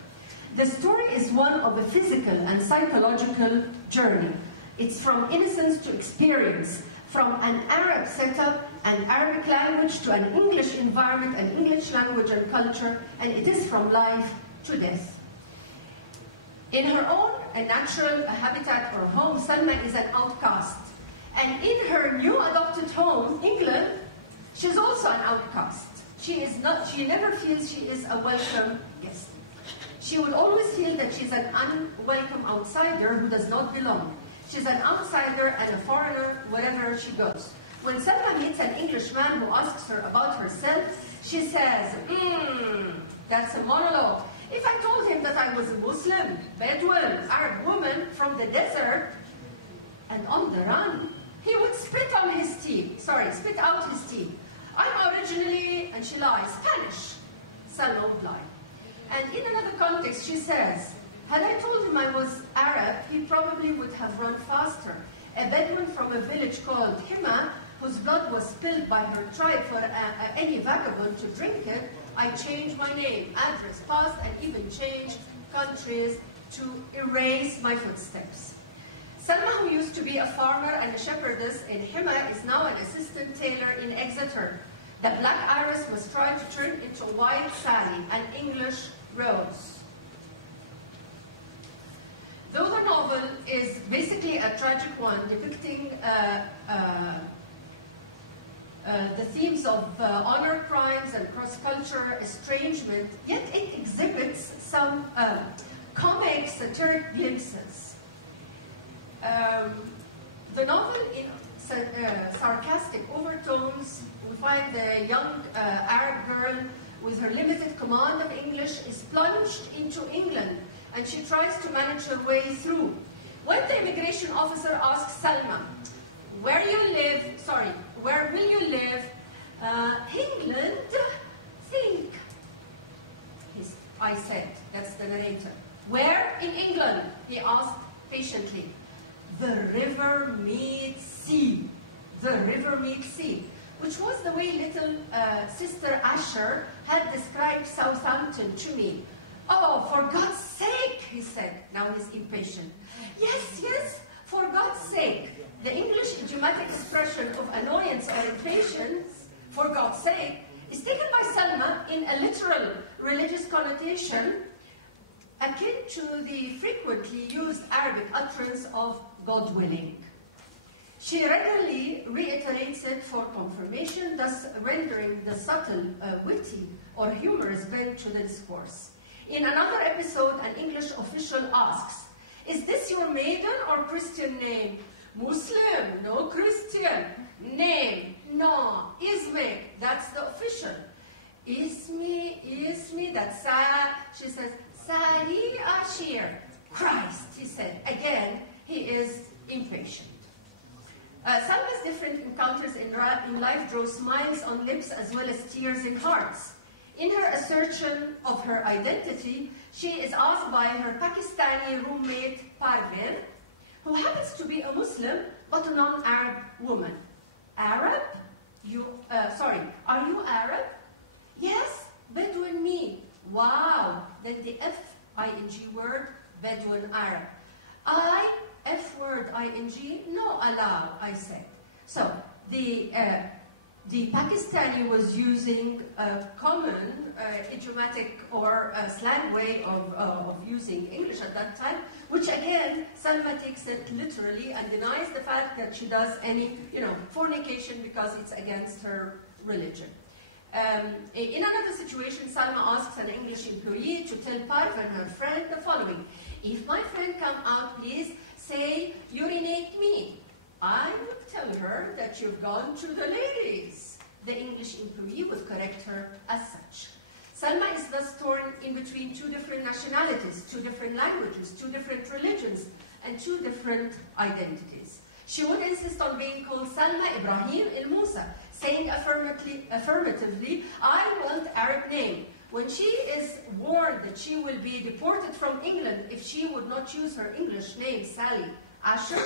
The story is one of a physical and psychological journey. It's from innocence to experience, from an Arab setup, an Arabic language, to an English environment, an English language and culture, and it is from life to death. In her own natural habitat or home, Selma is an outcast. And in her new adopted home, England, she's also an outcast. She never feels she is a welcome guest. She will always feel that she's an unwelcome outsider who does not belong. She's an outsider and a foreigner wherever she goes. When Selma meets an Englishman who asks her about herself, she says, that's a monologue. If I told him that I was a Muslim, Bedouin, Arab woman from the desert and on the run, he would spit out his teeth. I'm originally, and she lies, Spanish. Selma would lie. And in another context, she says, had I told him I was Arab, he probably would have run faster. A Bedouin from a village called Hima, whose blood was spilled by her tribe for any vagabond to drink it, I changed my name, address, past, and even changed countries to erase my footsteps. Selma, who used to be a farmer and a shepherdess in Hima, is now an assistant tailor in Exeter. The black iris must try to turn into a white Sally, an English rose. Though the novel is basically a tragic one, depicting the themes of honor crimes and cross-culture estrangement, yet it exhibits some comic, satiric glimpses. The novel sarcastic overtones. We find the young Arab girl with her limited command of English is plunged into England, and she tries to manage her way through. When the immigration officer asks Salma, where will you live? England, think. I said, that's the narrator. Where in England? He asked patiently. The river meets sea. The river meets sea. Which was the way little Sister Asher had described Southampton to me. Oh, for God's sake, he said. Now he's impatient. Yes, for God's sake. The English idiomatic expression of annoyance or impatience, for God's sake, is taken by Salma in a literal religious connotation akin to the frequently used Arabic utterance of God willing. She regularly reiterates it for confirmation, thus rendering the subtle, witty, or humorous bent to the discourse. In another episode, an English official asks, is this your maiden or Christian name? Muslim, no Christian. Name, no. Isme, that's the official. Ismi, that's she says, Sari Ashir. Christ, he said. Again, he is impatient. Salma's different encounters in life draw smiles on lips as well as tears in hearts. In her assertion of her identity, she is asked by her Pakistani roommate, Parvin, who happens to be a Muslim but a non-Arab woman. Arab? Are you Arab? Yes, Bedouin me. Wow, then the F-I-N-G word, Bedouin Arab. F word, I-N-G, no allow, I said. So, the Pakistani was using a common idiomatic or slang way of using English at that time, which again, Salma takes it literally and denies the fact that she does any, fornication because it's against her religion. In another situation, Salma asks an English employee to tell Parvin, her friend, the following. If my friend come out, please say, urinate me. I would tell her that you've gone to the ladies. The English employee would correct her as such. Salma is thus torn in between two different nationalities, two different languages, two different religions, and two different identities. She would insist on being called Salma Ibrahim el-Musa, saying affirmatively, I want Arab name. When she is warned that she will be deported from England if she would not choose her English name, Sally Asher,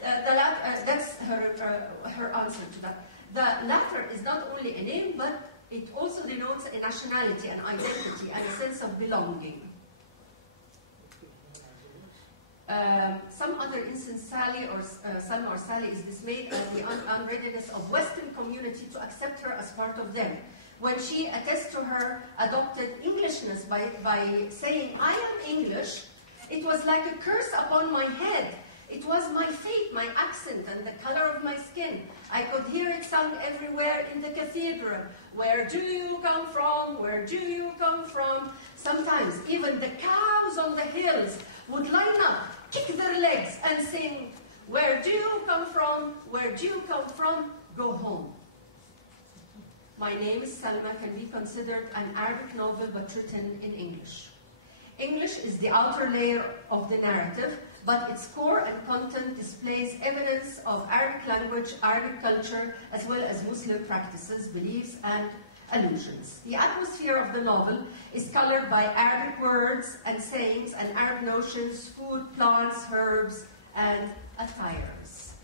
that's her answer to that. The latter is not only a name, but it also denotes a nationality, an identity, and a sense of belonging. Some other instance, Salma or Sally is dismayed at the unreadiness of Western community to accept her as part of them. When she attests to her adopted Englishness by saying, I am English, it was like a curse upon my head. It was my fate, my accent, and the color of my skin. I could hear it sung everywhere in the cathedral. Where do you come from? Where do you come from? Sometimes even the cows on the hills would line up, kick their legs, and sing, where do you come from? Where do you come from? Go home. My Name is Salma can be considered an Arabic novel but written in English. English is the outer layer of the narrative, but its core and content displays evidence of Arabic language, Arabic culture, as well as Muslim practices, beliefs, and allusions. The atmosphere of the novel is colored by Arabic words and sayings and Arab notions, food, plants, herbs, and attires.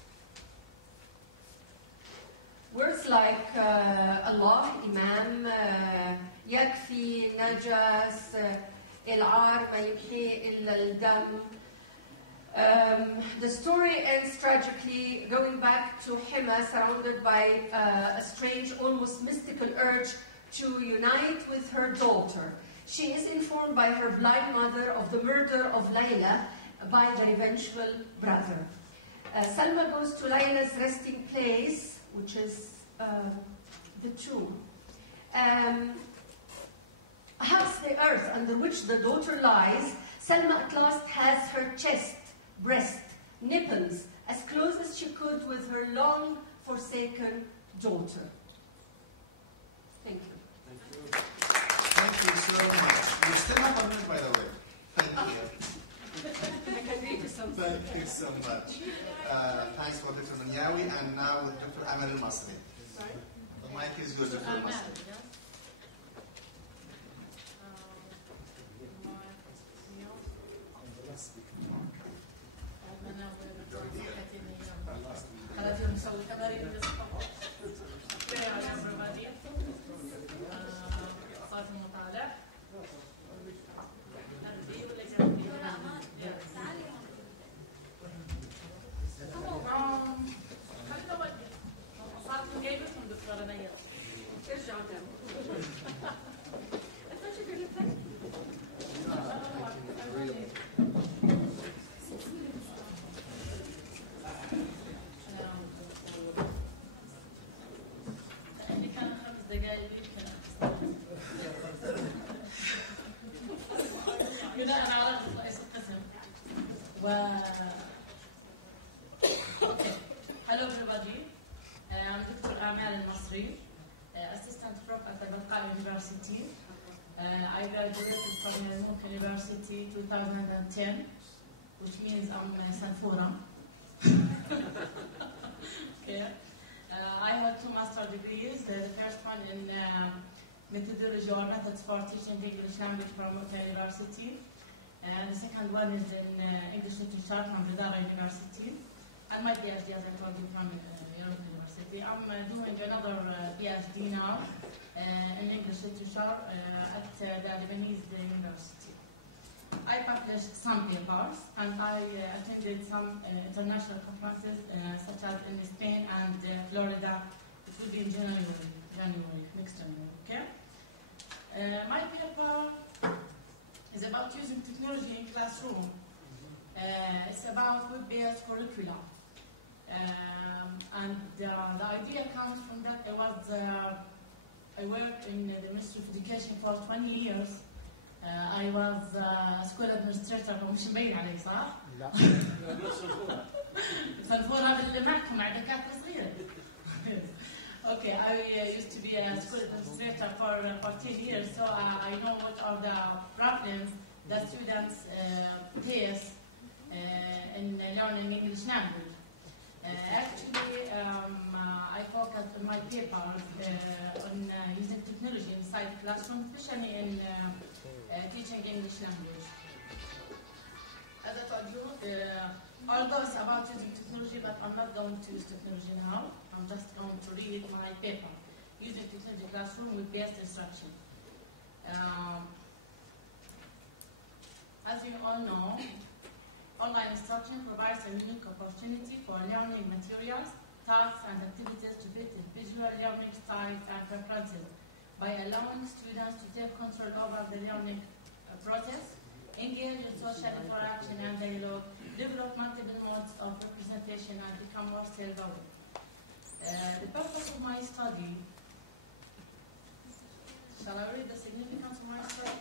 Words like Allah, Imam, Yakfi, Najas, El-Ar, Ma yibhi illa al-dam. The story ends tragically, going back to Hima, surrounded by a strange, almost mystical urge to unite with her daughter. She is informed by her blind mother of the murder of Layla by the revengeful brother. Salma goes to Layla's resting place, which is the tomb. Hugs the earth under which the daughter lies. Salma at last has her chest, breast, nipples as close as she could with her long forsaken daughter. Thank you. Thank you. Thank you so much. You're still not on mute, by the way. Thank you. I can read you something. Thank you so much. Thanks for Dr. Manyawi, and now with Dr. Amal al-Masri. Sorry? The mic is yours, Dr. al-Masri. Hello everybody, I'm Dr. Ameen, assistant prof at the برعاية University. I graduated from University 2010, which means I'm Sanfora. Okay. I have 2 master degrees. The first one in methodology or methods for teaching English language from Mؤtمرها University. And the second one is in English literature from Wizara University. And my PhD, as I told you, from Europe University. I'm doing another PhD now in English literature at the Lebanese University. I published some papers and I attended some international conferences such as in Spain and Florida. It will be in January next January. Okay. My paper is about using technology in classroom. It's about web-based curriculum. And the idea comes from that I worked in the Ministry of Education for 20 years. I was a school administrator, مش مبين علي صح؟ لا. فالفورة اللي معكم مع دكاترة صغيرة. Okay, I used to be a school administrator for 10 years, so I know what are the problems that students face in learning English language. Actually, I focused on my papers on using technology inside the classroom, especially in teaching English language. As I told you, although it's about using technology, but I'm not going to use technology now. I'm just going to read my paper, using technology classroom with based instruction. As you all know, online instruction provides a unique opportunity for learning materials, tasks, and activities to fit individual learning styles and preferences by allowing students to take control over the learning process, engage in social interaction and dialogue, develop multiple modes of representation, and become more self-aware. The purpose of my study, shall I read the significance of my study?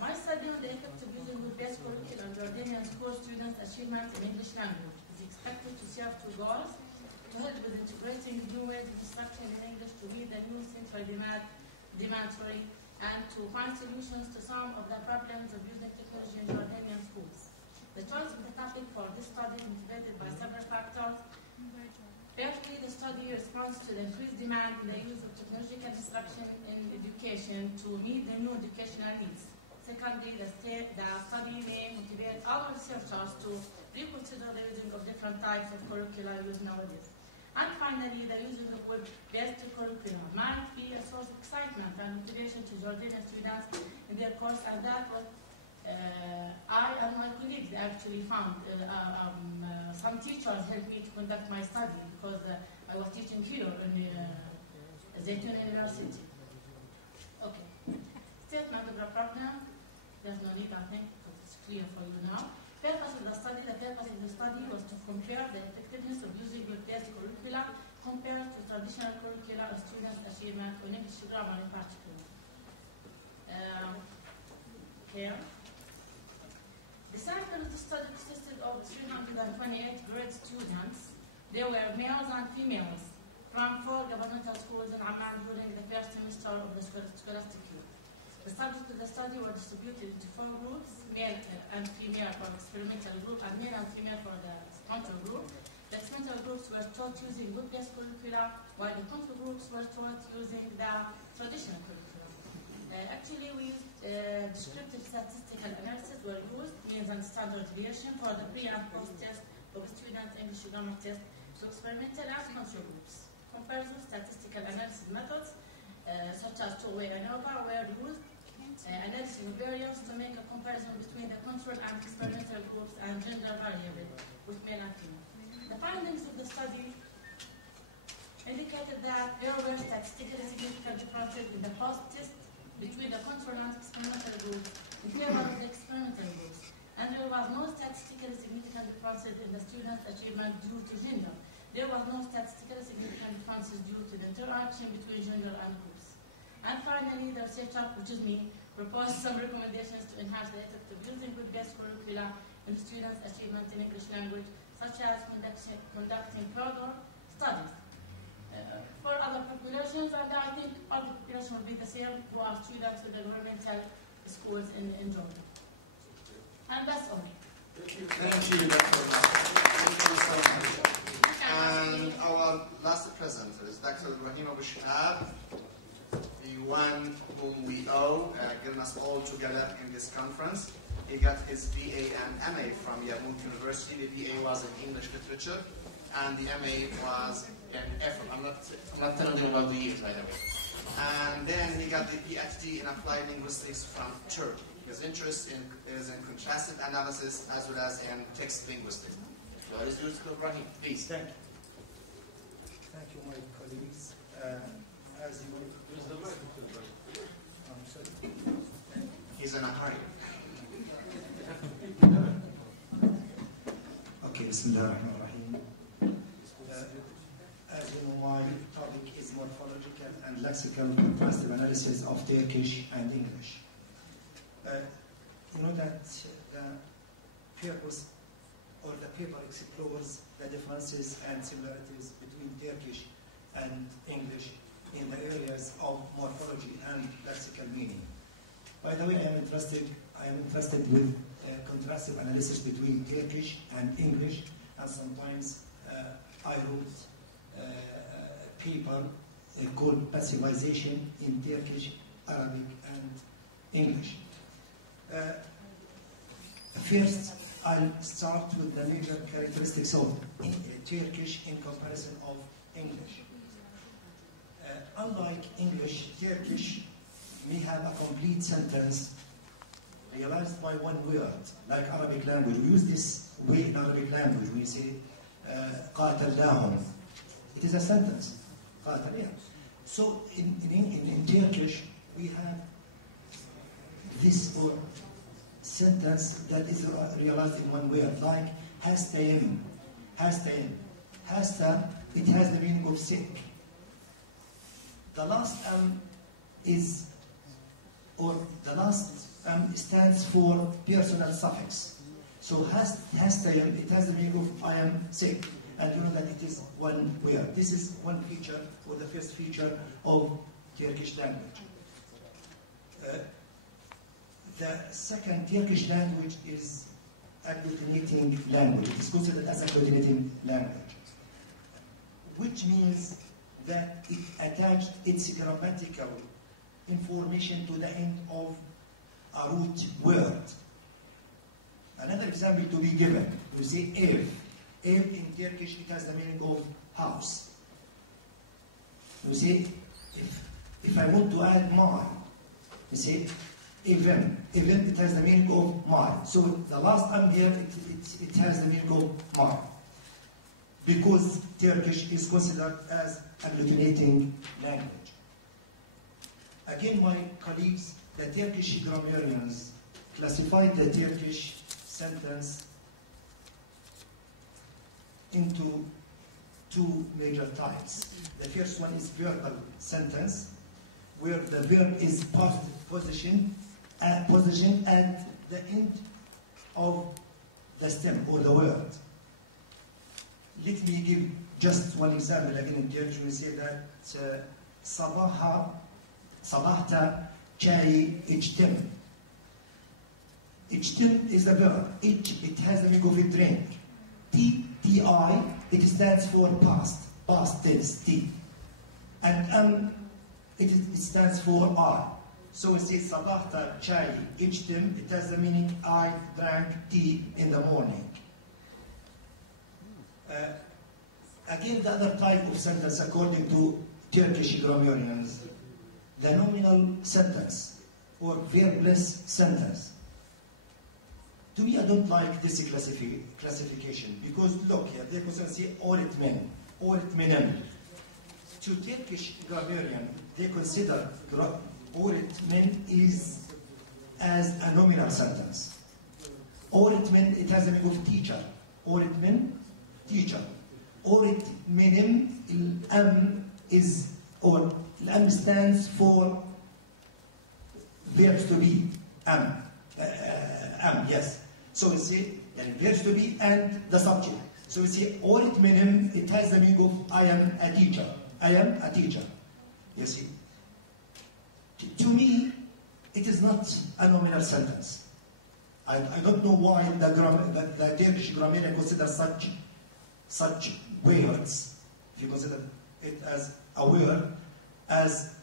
My study on the effective using web-based curriculum Jordanian school students' achievement in English language is expected to serve 2 goals: to help with integrating new ways of instruction in English to meet the new central demandatory, and to find solutions to some of the problems of using technology in Jordanian schools. The choice of the topic for this study is motivated by several factors. Firstly, the study responds to the increased demand in the use of technological instruction in education to meet the new educational needs. Secondly, the study may motivate our researchers to reconsider the using of different types of curricula used nowadays. And finally, the use of web-based curriculum might be a source of excitement and motivation to Jordanian students in their course, and that's what I and my colleagues actually found. Some teachers helped me to conduct my study because I was teaching here in Zaytun University. Okay. Statement of the problem. There's no need, I think, because it's clear for you now. Purpose of the study. The purpose of the study was to compare the effectiveness of using web-based curricula compared to traditional curricula of students' achievement on English grammar in particular. Here. The sample of the study consisted of 328 grade students, There were males and females from 4 governmental schools in Amman during the first semester of the scholastic year. The subjects of the study were distributed into 4 groups, male and female for experimental group and male and female for the control group. The experimental groups were taught using web-based curricula, while the control groups were taught using the traditional curriculum. Actually, we used descriptive statistical analysis were used, means and standard deviation for the pre and post test of student English grammar test to experimental and control groups. Comparison statistical analysis methods such as two-way ANOVA were used, analysis of variance to make a comparison between the control and experimental groups and gender variable with male and female. The findings of the study indicated that there were statistically significant differences in the post-test between the control and experimental groups in favor of the experimental groups, and there was no statistically significant differences in the students' achievement due to gender. There was no statistically significant differences due to the interaction between gender and groups. And finally, the researcher, which is me, proposed some recommendations to enhance the ethics of using web-based curricula in students' achievement in English language, such as conducting further studies for other populations, and I think other populations will be the same who are students with the governmental schools in Jordan. And that's all. Thank you, Dr. Thank you so much. And our last presenter is Dr. Ibrahim Abu Shihab, the one whom we owe getting us all together in this conference. He got his BA and MA from Yarmouk University. The BA was in English literature, and the MA was in effort. I'm not telling you about the years, by the way. And then he got the PhD in applied linguistics from Turkey. His interest is in contrastive analysis as well as in text linguistics. So it is yours, Ibrahim, please. Thank you. Thank you, my colleagues. As you will... I'm sorry. He's in a hurry. Okay, Bismillah ar-Rahman ar-Rahim. As you know, my topic is morphological and lexical contrastive analysis of Turkish and English. You know that the purpose or the paper explores the differences and similarities between Turkish and English in the areas of morphology and lexical meaning. By the way, I am interested with contrastive analysis between Turkish and English, and sometimes I wrote a paper called Passivization in Turkish, Arabic, and English. First, I'll start with the major characteristics of Turkish in comparison of English. Unlike English, Turkish may have a complete sentence realized by one word, like Arabic language. We use this way in Arabic language. We say, قاتلناهم. It is a sentence. قاتل. So in Turkish, we have this sentence that is realized in one word, like hastayim. Hastayim. Hasta, it has the meaning of sick. The last is, or the last stands for personal suffix. So hastayim, it has the meaning of I am sick. And you know that it is one word. This is one feature, or the first feature of Turkish language. The second, Turkish language is agglutinating language. It is considered as agglutinating language, which means that it attached its grammatical information to the end of a root word. Another example to be given, you say ev. Ev in Turkish, it has the meaning of house. You say, if I want to add my, you say even. Even, it has the meaning of my. So the last here, it has the meaning of my. Because Turkish is considered as agglutinating language. Again, my colleagues, the Turkish grammarians classified the Turkish sentence into two major types. The first one is verbal sentence, where the verb is positioned at the end of the stem or the word. Let me give just one example again in Turkish, we say that sabahta çayı içtim. İçtim is the verb. It has the meaning of a drink. T-I, it stands for past tense, T. And it stands for I. So we say sabahta çayı içtim. It has the meaning I drank tea in the morning. Again, the other type of sentence, according to Turkish grammarians, the nominal sentence or verbless sentence. To me, I don't like this classification because look here, they could say öğretmenim. To Turkish grammarian, they consider öğretmen is as a nominal sentence. Öğretmen, it has the meaning of teacher. Öğretmen, teacher. Öğretmenim, is, or الأم stands for verbs to be, yes. So we say verbs to be and the subject. So we say öğretmenim, it has the meaning of I am a teacher. I am a teacher. You see? To me, it is not a nominal sentence. I don't know why the Turkish grammarian considers such words, if you consider it as a word, as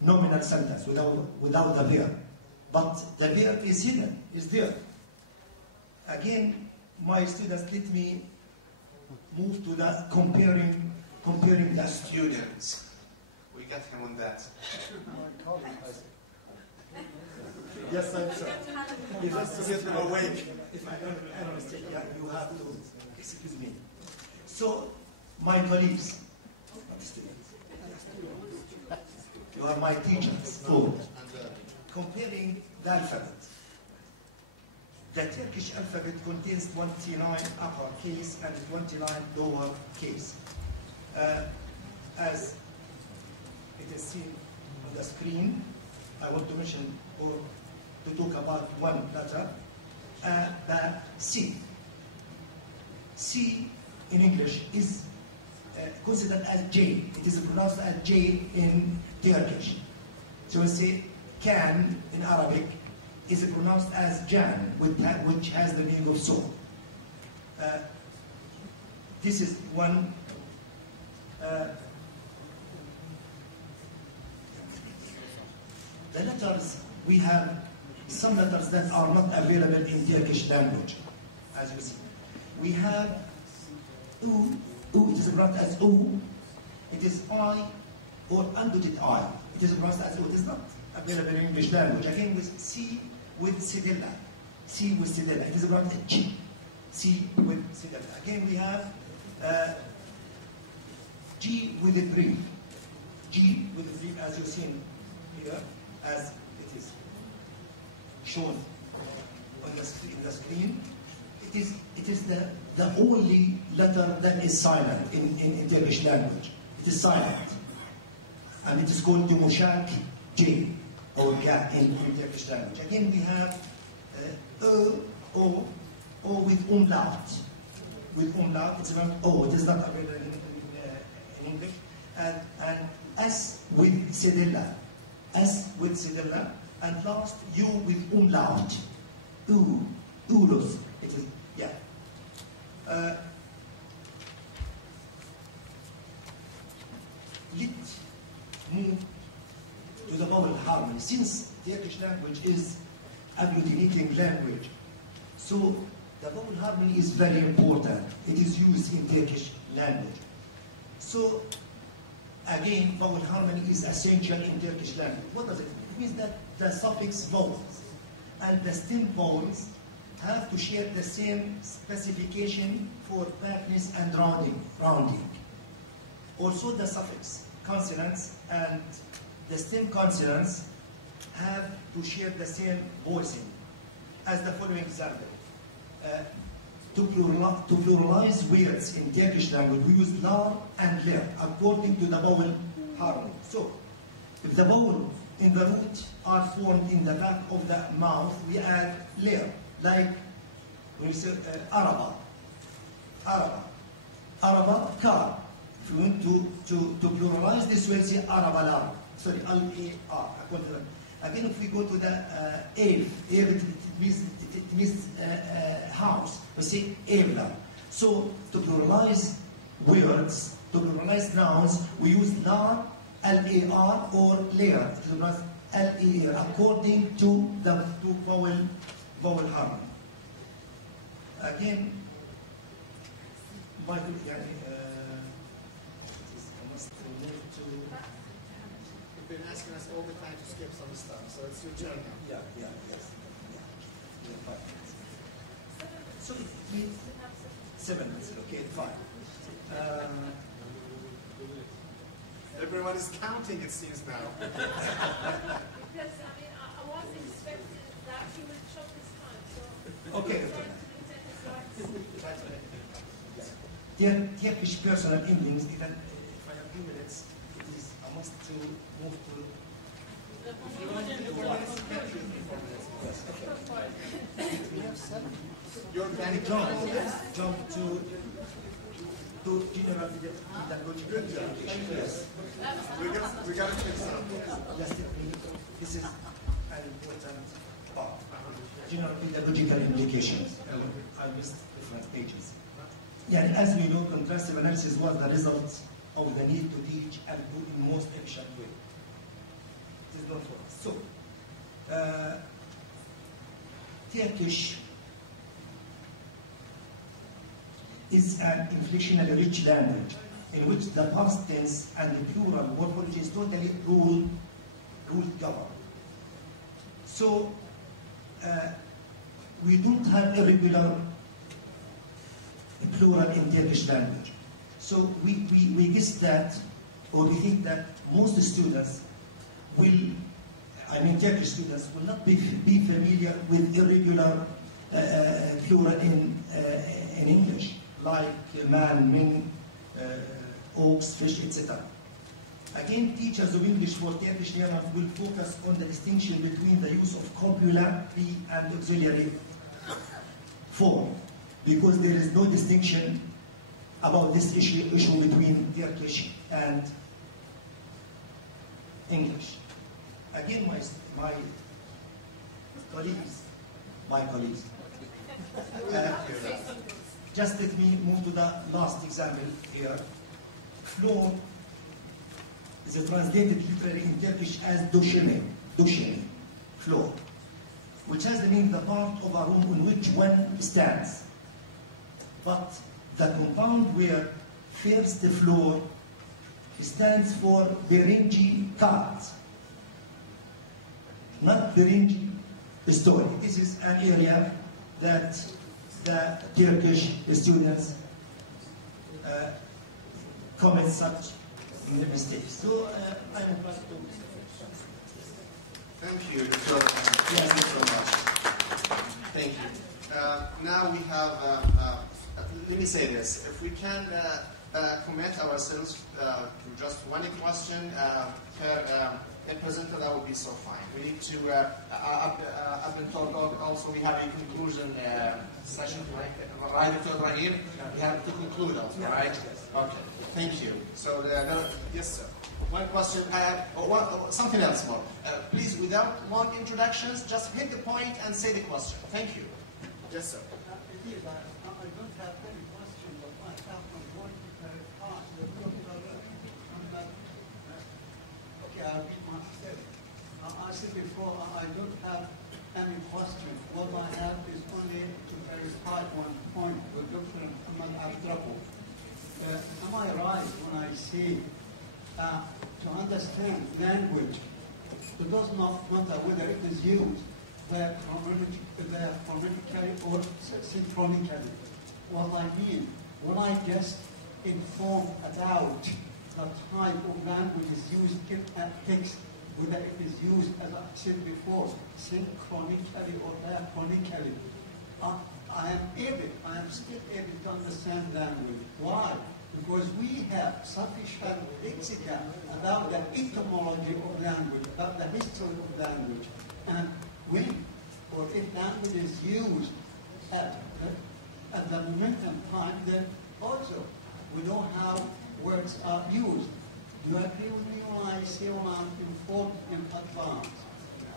nominal sentence without the verb. But the verb is hidden, is there. Again, my students let me move to the comparing the Students. We get him on that. Yes, I'm sorry. Just to get them awake. If I don't mistake, yeah, you have to excuse me. So, my colleagues, you are my teachers. Comparing the alphabet. The Turkish alphabet contains 29 uppercase and 29 lower case. As it is seen on the screen, I want to mention or to talk about one letter, the C. C in English is considered as J. It is pronounced as J in Turkish. So we say can in Arabic is pronounced as Jan, which has the meaning of sword. This is one. The letters, we have some letters that are not available in Turkish language, as you see. We have U, it is pronounced as U. It is I or undotted I. It is pronounced as U. It is not available in English language. Again, with C with Sidilla. C with Sidilla. It is pronounced as G. C with Sidilla. Again, we have G with a brief. G with a brief, as you've seen here, as it is shown on the screen. It is the only letter that is silent in Turkish language. It is silent. And it is called Yumuşak J, or Ga in Turkish language. Again, we have O with umlaut. With umlaut, it's not O, it is not available in English. And S with Sidilla. S with Sidilla. And last, U with umlaut. Ulus. It is, yeah. Let's move to the vowel harmony. Since Turkish language is agglutinating language, so the vowel harmony is very important. It is used in Turkish language. So, again, vowel harmony is essential in Turkish language. What does it mean? It means that the suffix vowels and the stem vowels have to share the same specification for backwardness and rounding. Also, the suffix consonants and the stem consonants have to share the same voicing. As the following example. To pluralize words in Turkish language, we use lar and ler according to the vowel harmony. So, if the vowel in the root are formed in the back of the mouth, we add ler, like when we say araba. Araba, car. If you want to pluralize this, we'll say Arabalar. Sorry, Al-A-R. Again, if we go to the Ev, it means house. We say Evla. So to pluralize words, to pluralize nouns, we use lar, L-A-R, or layer. To pluralize L-A-R, according to the two vowel harmony. Again, Michael, You've been asking us all the time to skip some stuff, so it's your turn now. Yes. So it means 7 minutes, okay, fine. Everyone is counting, it seems now. Because, I mean, I wasn't expecting that he would chop his time, so... Okay. Try to make it. Dear Turkish personal Indians, if I have a few minutes, please, I must to move to... If you want to do 4 minutes, you can do 4 minutes. Yes, okay. We have 7. You're planning to Jump to general pedagogy. Good job. Yes. We got to fix up. Just this is an important part. General pedagogical implications. I missed different pages. Yeah, as we know, contrastive analysis was the result of the need to teach and do in the most efficient way. It is not for us. So, Turkish is an inflectionally rich language in which the past tense and the plural morphology is totally ruled governed. So, we don't have irregular plural in Turkish language. So we guess that, or we think that most students will, Turkish students will not be familiar with irregular plural in English, like man, min, oaks, fish, etc. Again, teachers of English for Turkish learners will focus on the distinction between the use of copula, pre, and auxiliary form, because there is no distinction about this issue between Turkish and English. Again, my colleagues, just let me move to the last example here. Floor is translated literally in Turkish as döşeme, floor, which has the meaning the part of a room in which one stands. But the compound where first the floor stands for birinci kat, not birinci story. This is an area that the Turkish students commit such mistakes. So I'm impressed to. Thank you, Dr. Thank you so much. Thank you. Now we have, let me say this, if we can commit ourselves to just one question per presenter, that would be so fine. We need to, I've been told also we have a conclusion session, right, Dr. Ibrahim? We have to conclude also, right? Okay, thank you. So, yes, sir. One question, something else more. Please, without long introductions, just hit the point and say the question. Thank you. Yes, sir. I don't have any question, but I have one part. Okay, I'll read myself. I said before, I don't have any question. What I have is only to verify one point with Dr. Abdrapo. Am I right when I say to understand language, it does not matter whether it is used phonetically or synchronically? What I mean, when I just inform about the type of language is used in a text, whether it is used, as I said before, synchronically or diachronically, I am still able to understand language. Why? Because we have sufficient lexicon about the etymology of language, about the history of language. And when or if language is used at the momentum time, then also We know how words are used. Do you agree with me when I say when I'm informed in advance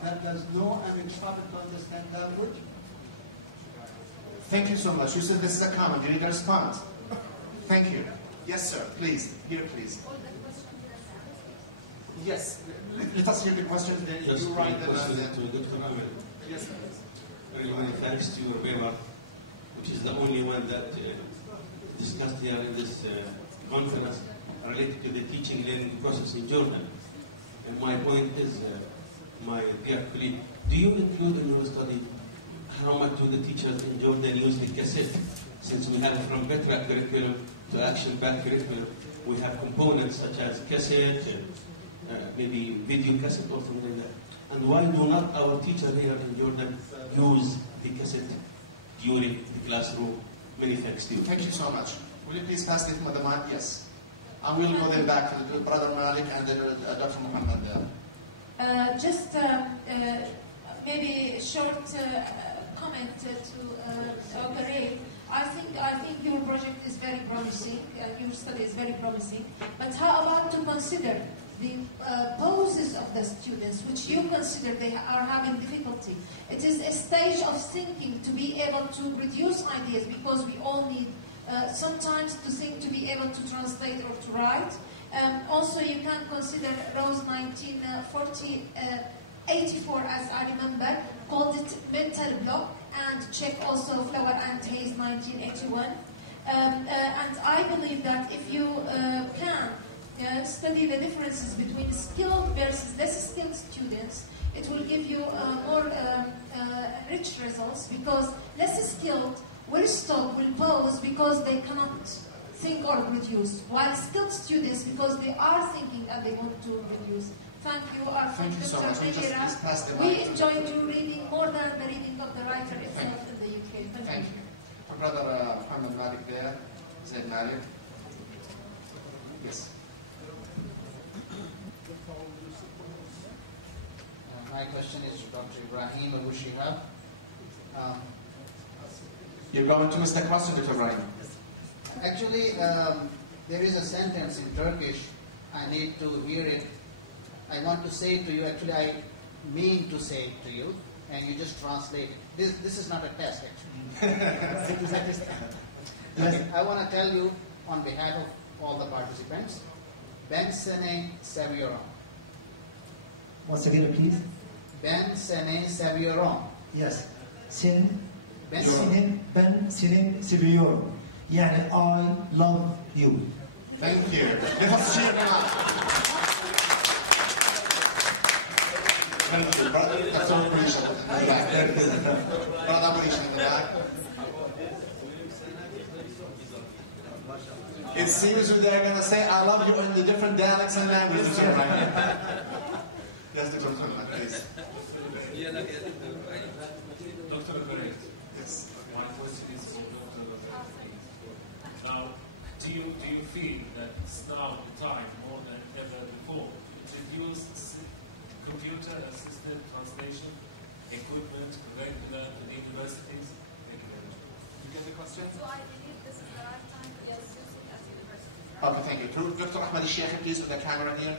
that there's no trouble to understand language? Thank you so much. You said this is a comment. You need a response. Thank you. Yes, sir. Please. Here, please. Yes. Let us hear the questions. Then Just you write them. to Dr. Amir. Yes, please. Really many thanks to your paper, which is the only one that discussed here in this conference related to the teaching learning process in Jordan. And my point is, my dear colleague, do you include in your study how much do the teachers in Jordan use the cassette? Since we have from Petra curriculum to action-backed curriculum, we have components such as cassette, maybe video cassette or something like that. And why do not our teachers here in Jordan use the cassette during the classroom? Many thanks to you. Thank you so much. Will you please pass it to Madam? Yes. And we'll go then back to Brother Malik and then Dr. Muhammad. Just maybe a short comment to operate. I think your project is very promising. Your study is very promising. But how about to consider the poses of the students, which you consider they are having difficulty? It is a stage of thinking to be able to produce ideas, because we all need sometimes to think to be able to translate or to write. Also, you can consider Rose 1984, as I remember, called it mental block, and check also Flower and Hayes 1981. And I believe that if you can study the differences between skilled versus less skilled students, it will give you more rich results, because less skilled will stop, will pause because they cannot think or produce, while skilled students, because they are thinking and they want to produce. Thank you. Thank you so much. We enjoyed your reading more than the reading of the writer itself in the UK. Thank you. My brother Muhammad Malik there, Zaid Malik. Yes. My question is to Dr. Ibrahim Abu Shihab. You're going to miss the question, Dr. Ibrahim. Actually, there is a sentence in Turkish. I need to hear it. I want to say it to you. Actually, I mean to say it to you, and you just translate it. This is not a test, actually. Okay, I want to tell you, on behalf of all the participants, Ben sene seviyorum. Once again, please. Ben sene seviyorum. Yes. Ben seni seviyorum. Yani I love you. Thank you. Let us cheer them up. Thank you, brother. That's all Marisha in the back. Brother Marisha in the back. It seems that they're going to say I love you in the different dialects and languages right now. Yes, Dr. Muhammad, please. Dr. Barret. Yes. My question is for Dr. Barret. Now, do you feel that it's now the time, more than ever before, to use computer-assisted translation equipment curriculum in universities? Thank you very much. You get the question? So I believe this is the right time to use it at universities. Okay, thank you. Dr. Ahmad al-Sheikh, please, with the camera here.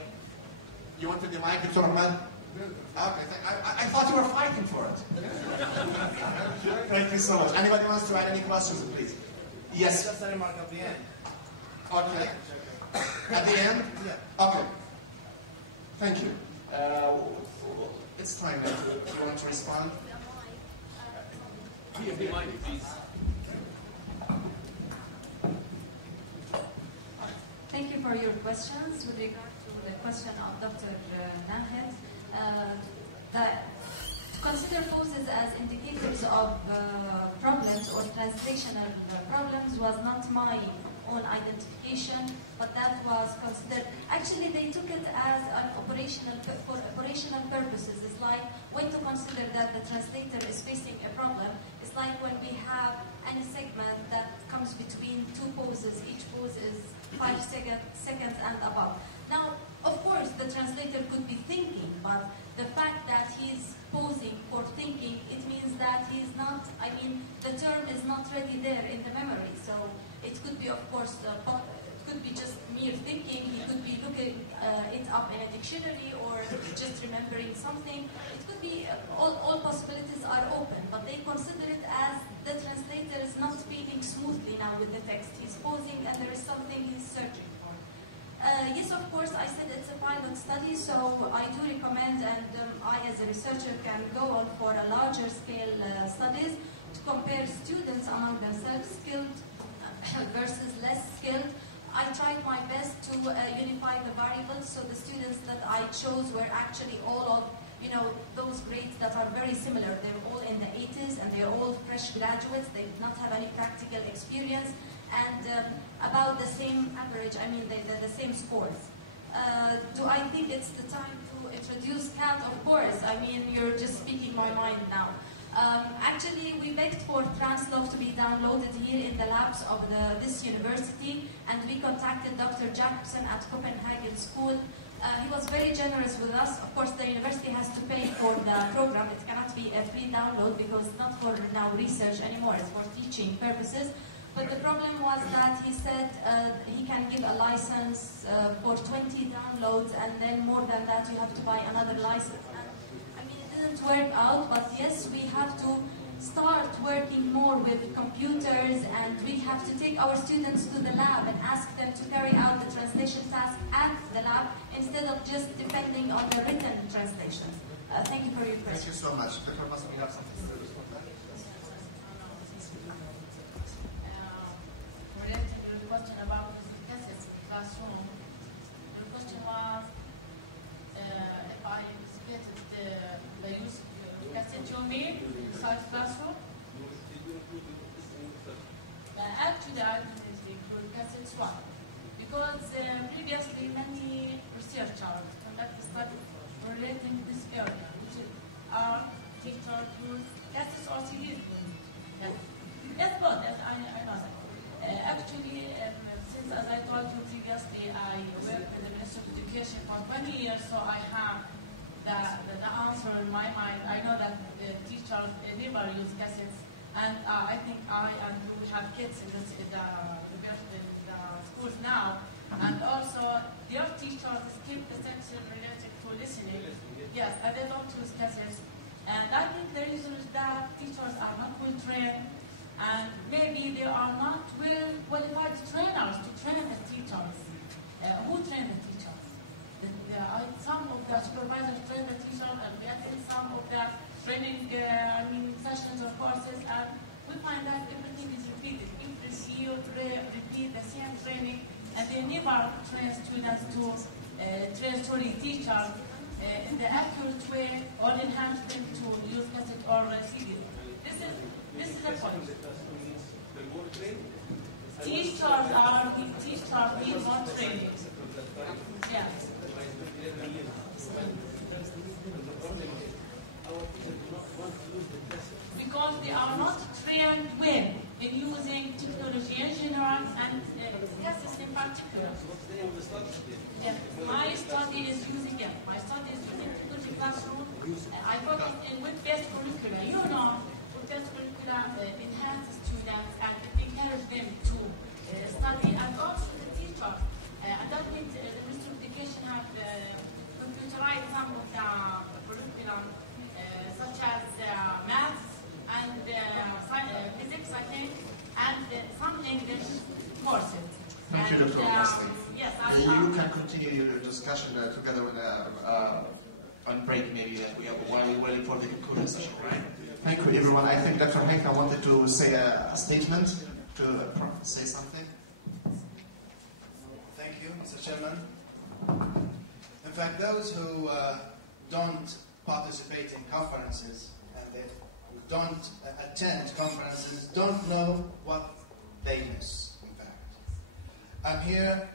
You wanted the mic, Dr. Ahmad? Okay, I thought you were fighting for it. Thank you so much. Anybody wants to add any questions, please? Yes. Just a remark at the end. Okay. At the end? Yeah. Okay. Thank you. It's time now. Do you want to respond? Here, be minded, please. Thank you for your questions. With regard to the question of Dr. Nahed, to consider poses as indicators of problems or translational problems was not my own identification, but that was considered. Actually, they took it as an for operational purposes. It's like when to consider that the translator is facing a problem. It's like when we have any segment that comes between two poses. Each pose is 5 seconds and above. Now, of course, the translator could be thinking, but the fact that he's posing for thinking, it means that he's not, the term is not ready there in the memory. So it could be, of course, could be just mere thinking, he could be looking it up in a dictionary or just remembering something. It could be, all possibilities are open, but they consider it as the translator is not speaking smoothly now with the text. He's pausing and there is something he's searching for. Yes, of course, I said it's a pilot study, so I do recommend, and I as a researcher can go on for a larger scale studies to compare students among themselves, skilled versus less skilled. I tried my best to unify the variables, so the students that I chose were actually all of, those grades that are very similar. They're all in the 80s and they're all fresh graduates. They did not have any practical experience and about the same average, the same scores. Do I think it's the time to introduce CAT? Of course. You're just speaking my mind now. Actually, we begged for Translove to be downloaded here in the labs of this university, and we contacted Dr. Jacobson at Copenhagen School. He was very generous with us. Of course, the university has to pay for the program. It cannot be a free download because it's not for now research anymore. It's for teaching purposes. But the problem was that he said he can give a license for 20 downloads, and then more than that you have to buy another license. And, it didn't work out, but yes, we have to start working more with computers, and we have to take our students to the lab and ask them to carry out the translation task at the lab instead of just depending on the written translations. Thank you for your question. Thank you so much. Dr. Masum, you have something to respond to that? Related to the question about the cassettes in the classroom, the question was if I investigated the use of cassette, you mean, inside the classroom? Actually, I didn't include cassettes. Why? Because previously many researchers conducted studies relating to this area, which are teachers use cassettes or CDs. Yes, both. Yes, I know that. Actually, since as I told you previously, I worked with the Ministry of Education for 20 years, so I have the answer in my mind. I know that the teachers never use cassettes, and I think I and you have kids in the schools now, and also their teachers skip the section related to listening. Yes, and they don't use cassettes, and I think the reason is that teachers are not well trained. And maybe there are not well-qualified trainers to train the teachers. Who train the teachers? Some of the supervisors train the teachers, and we attend some of the training sessions or courses, and we find that everything is repeated. Every year repeat the same training, and they never train students to train teachers in the accurate way or enhance them to use cassette or CD. This is the point. Teachers need more training. Yeah. Because they are not trained well in using technology in general and cassettes in particular. Yeah. My study is using technology classroom. I focus in web-based curricula. Web-based curricula enhances students and encourage them to study, and also the teachers. And that means the Ministry of Education have computerized some of the curriculum, such as maths and physics, I think, and some English courses. Thank you, Dr. Masum. Yes, you can continue your discussion together with on break, maybe while we're waiting for the conclusion session, right? Thank you, everyone. I think Dr. Haika wanted to say a statement, to say something. Thank you, Mr. Chairman. In fact, those who don't participate in conferences and who don't attend conferences don't know what they miss, in fact. I'm here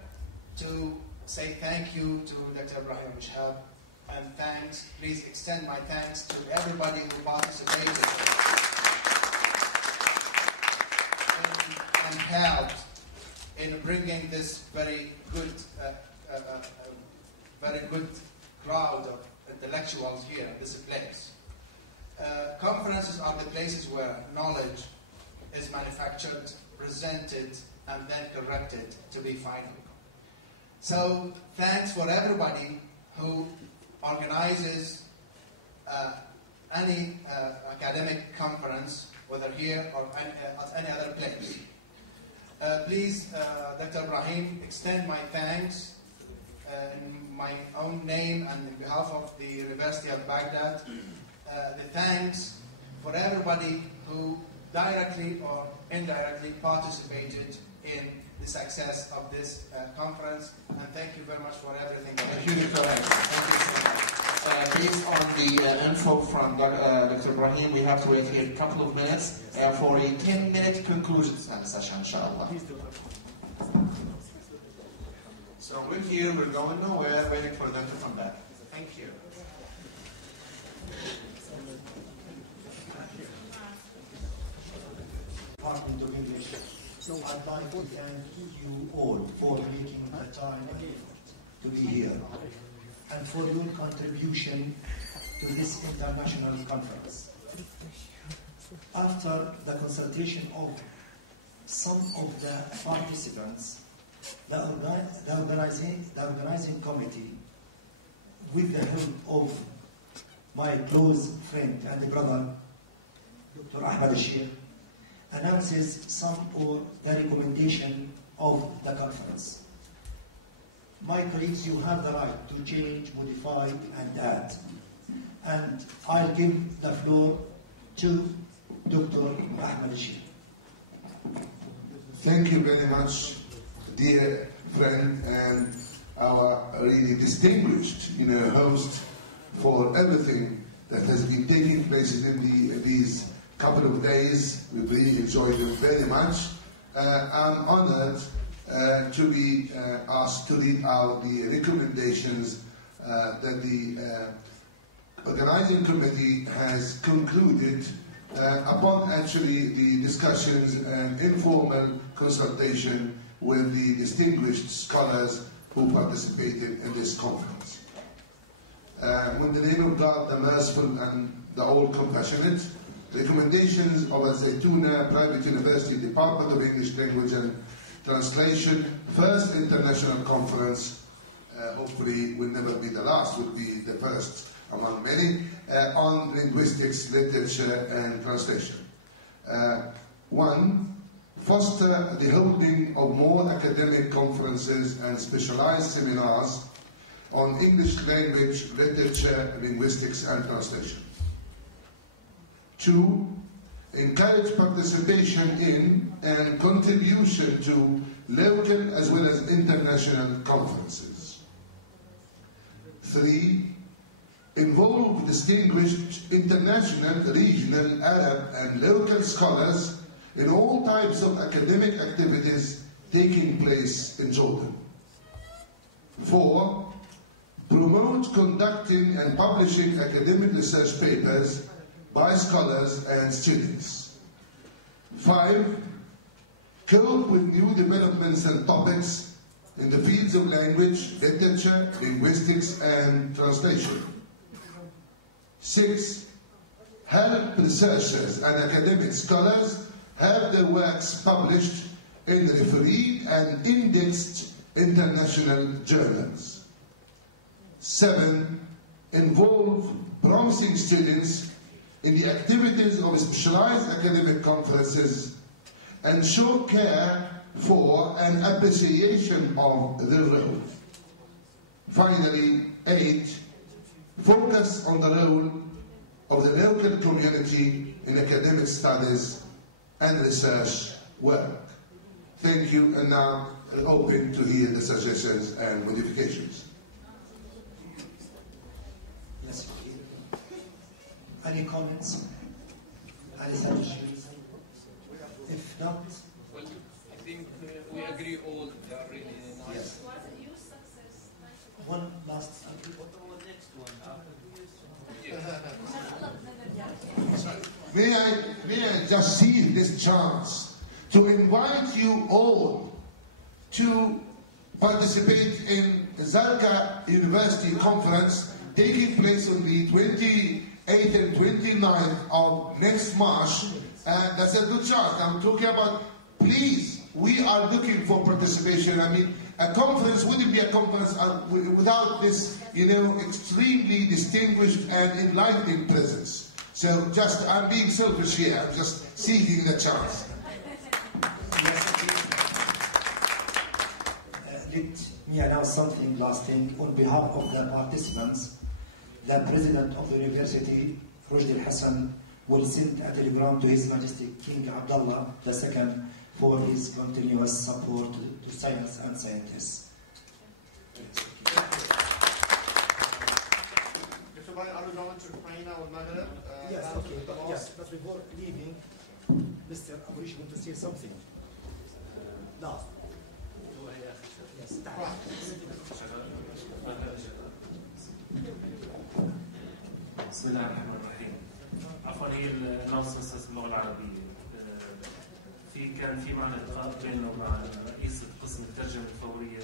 to say thank you to Dr. Ibrahim Bishab, and please extend my thanks to everybody who participated and helped in bringing this very good crowd of intellectuals here in this place. Conferences are the places where knowledge is manufactured, presented, and then corrected to be final. So thanks for everybody who organizes any academic conference, whether here or at any other place. Please, Dr. Ibrahim, extend my thanks in my own name and on behalf of the University of Baghdad. The thanks for everybody who directly or indirectly participated in the success of this conference, and thank you very much for everything. Thank you, Dr. Based on the info from Dr. Ibrahim, we have to wait here a couple of minutes for a 10-minute conclusion session, inshallah. So we're here, we're going nowhere, waiting for them to come back. Thank you. Department of English. I'd like to thank you all for making the time to be here and for your contribution to this international conference. After the consultation of some of the participants, the organizing committee, with the help of my close friend and brother, Dr. Ahmed Al-Sheikh, announces some of the recommendation of the conference. My colleagues, you have the right to change, modify, and add. And I'll give the floor to Dr. Ahmed Al-Sheikh. Thank you very much, dear friend, and our really distinguished, host for everything that has been taking place in these couple of days. We really enjoyed them very much. I'm honored to be asked to read out the recommendations that the organizing committee has concluded upon actually the discussions and informal consultation with the distinguished scholars who participated in this conference. In the name of God, the merciful and the all-compassionate, recommendations of Al-Zaytuna Private University Department of English Language and Translation, first international conference, hopefully will never be the last, will be the first among many, on linguistics, literature and translation. 1. Foster the holding of more academic conferences and specialized seminars on English language, literature, linguistics and translation. 2. Encourage participation in and contribution to local as well as international conferences. 3. Involve distinguished international, regional, Arab and local scholars in all types of academic activities taking place in Jordan. 4. Promote conducting and publishing academic research papers by scholars and students. 5. Cope with new developments and topics in the fields of language, literature, linguistics and translation. 6. Help researchers and academic scholars have their works published in refereed and indexed international journals. 7. Involve promising students in the activities of specialized academic conferences and show care for and appreciation of their role. Finally, 8. Focus on the role of the local community in academic studies and research work. Thank you, and now open to hear the suggestions and modifications. Any comments? Any suggestions? If not, well, I think we agree all. They are really nice. Yes. One last. May I just seize this chance to invite you all to participate in Zarqa University Conference taking place on the 28th and 29th of next March. And that's a good chance. I'm talking about, please, we are looking for participation. I mean, a conference wouldn't be a conference without this, extremely distinguished and enlightening presence. So I'm being selfish here, I'm just seeking the chance. Let me announce something last thing. On behalf of the participants, the President of the University, Rushd al-Hassan, will send a telegram to His Majesty King Abdullah II for his continuous support to science and scientists. Are we going to Ukraine or Maghreb? Yes, okay, but before leaving, Mr. Aburish want to say something. Last. Yes, بسم الله الرحمن الرحيم. عفوا هي الانونسمنتس باللغه العربيه. كان في معنا لقاء بيننا ومع رئيس قسم الترجمه الفوريه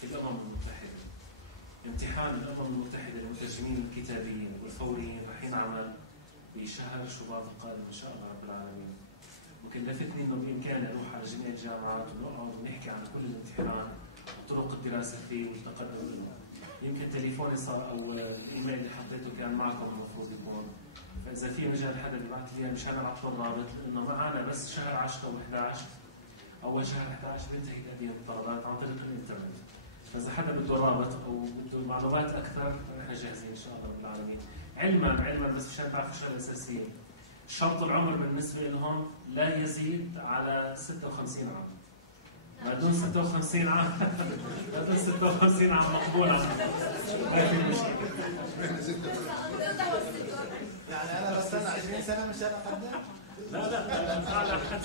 في الامم المتحده. امتحان الامم المتحده للمترجمين الكتابيين والفوريين راح ينعمل بشهر شباط القادم ان شاء الله رب العالمين. وكلفتني انه بامكاني اروح على جميع الجامعات ونقعد ونحكي عن كل الامتحان وطرق الدراسه فيه والتقدم منه. يمكن تليفوني صار او الايميل اللي حطيته كان معكم المفروض يكون، فاذا في مجال حدا يبعث لي مشان ابعث له الرابط، لانه معنا بس شهر 10 و11 اول شهر 11 بينتهي تقديم الطلبات عن طريق الانترنت. فاذا حدا بده رابط او بده معلومات اكثر نحن جاهزين ان شاء الله رب العالمين. علما بس مشان تعرفوا شغله اساسيه، شرط العمر بالنسبه لهم لا يزيد على 56 عام. ما دون 56 عام ما دون 56 عام مقبول عنه. ما في مشكله. يعني انا بستنى 20 سنه مشان اقدم؟ لا على حد.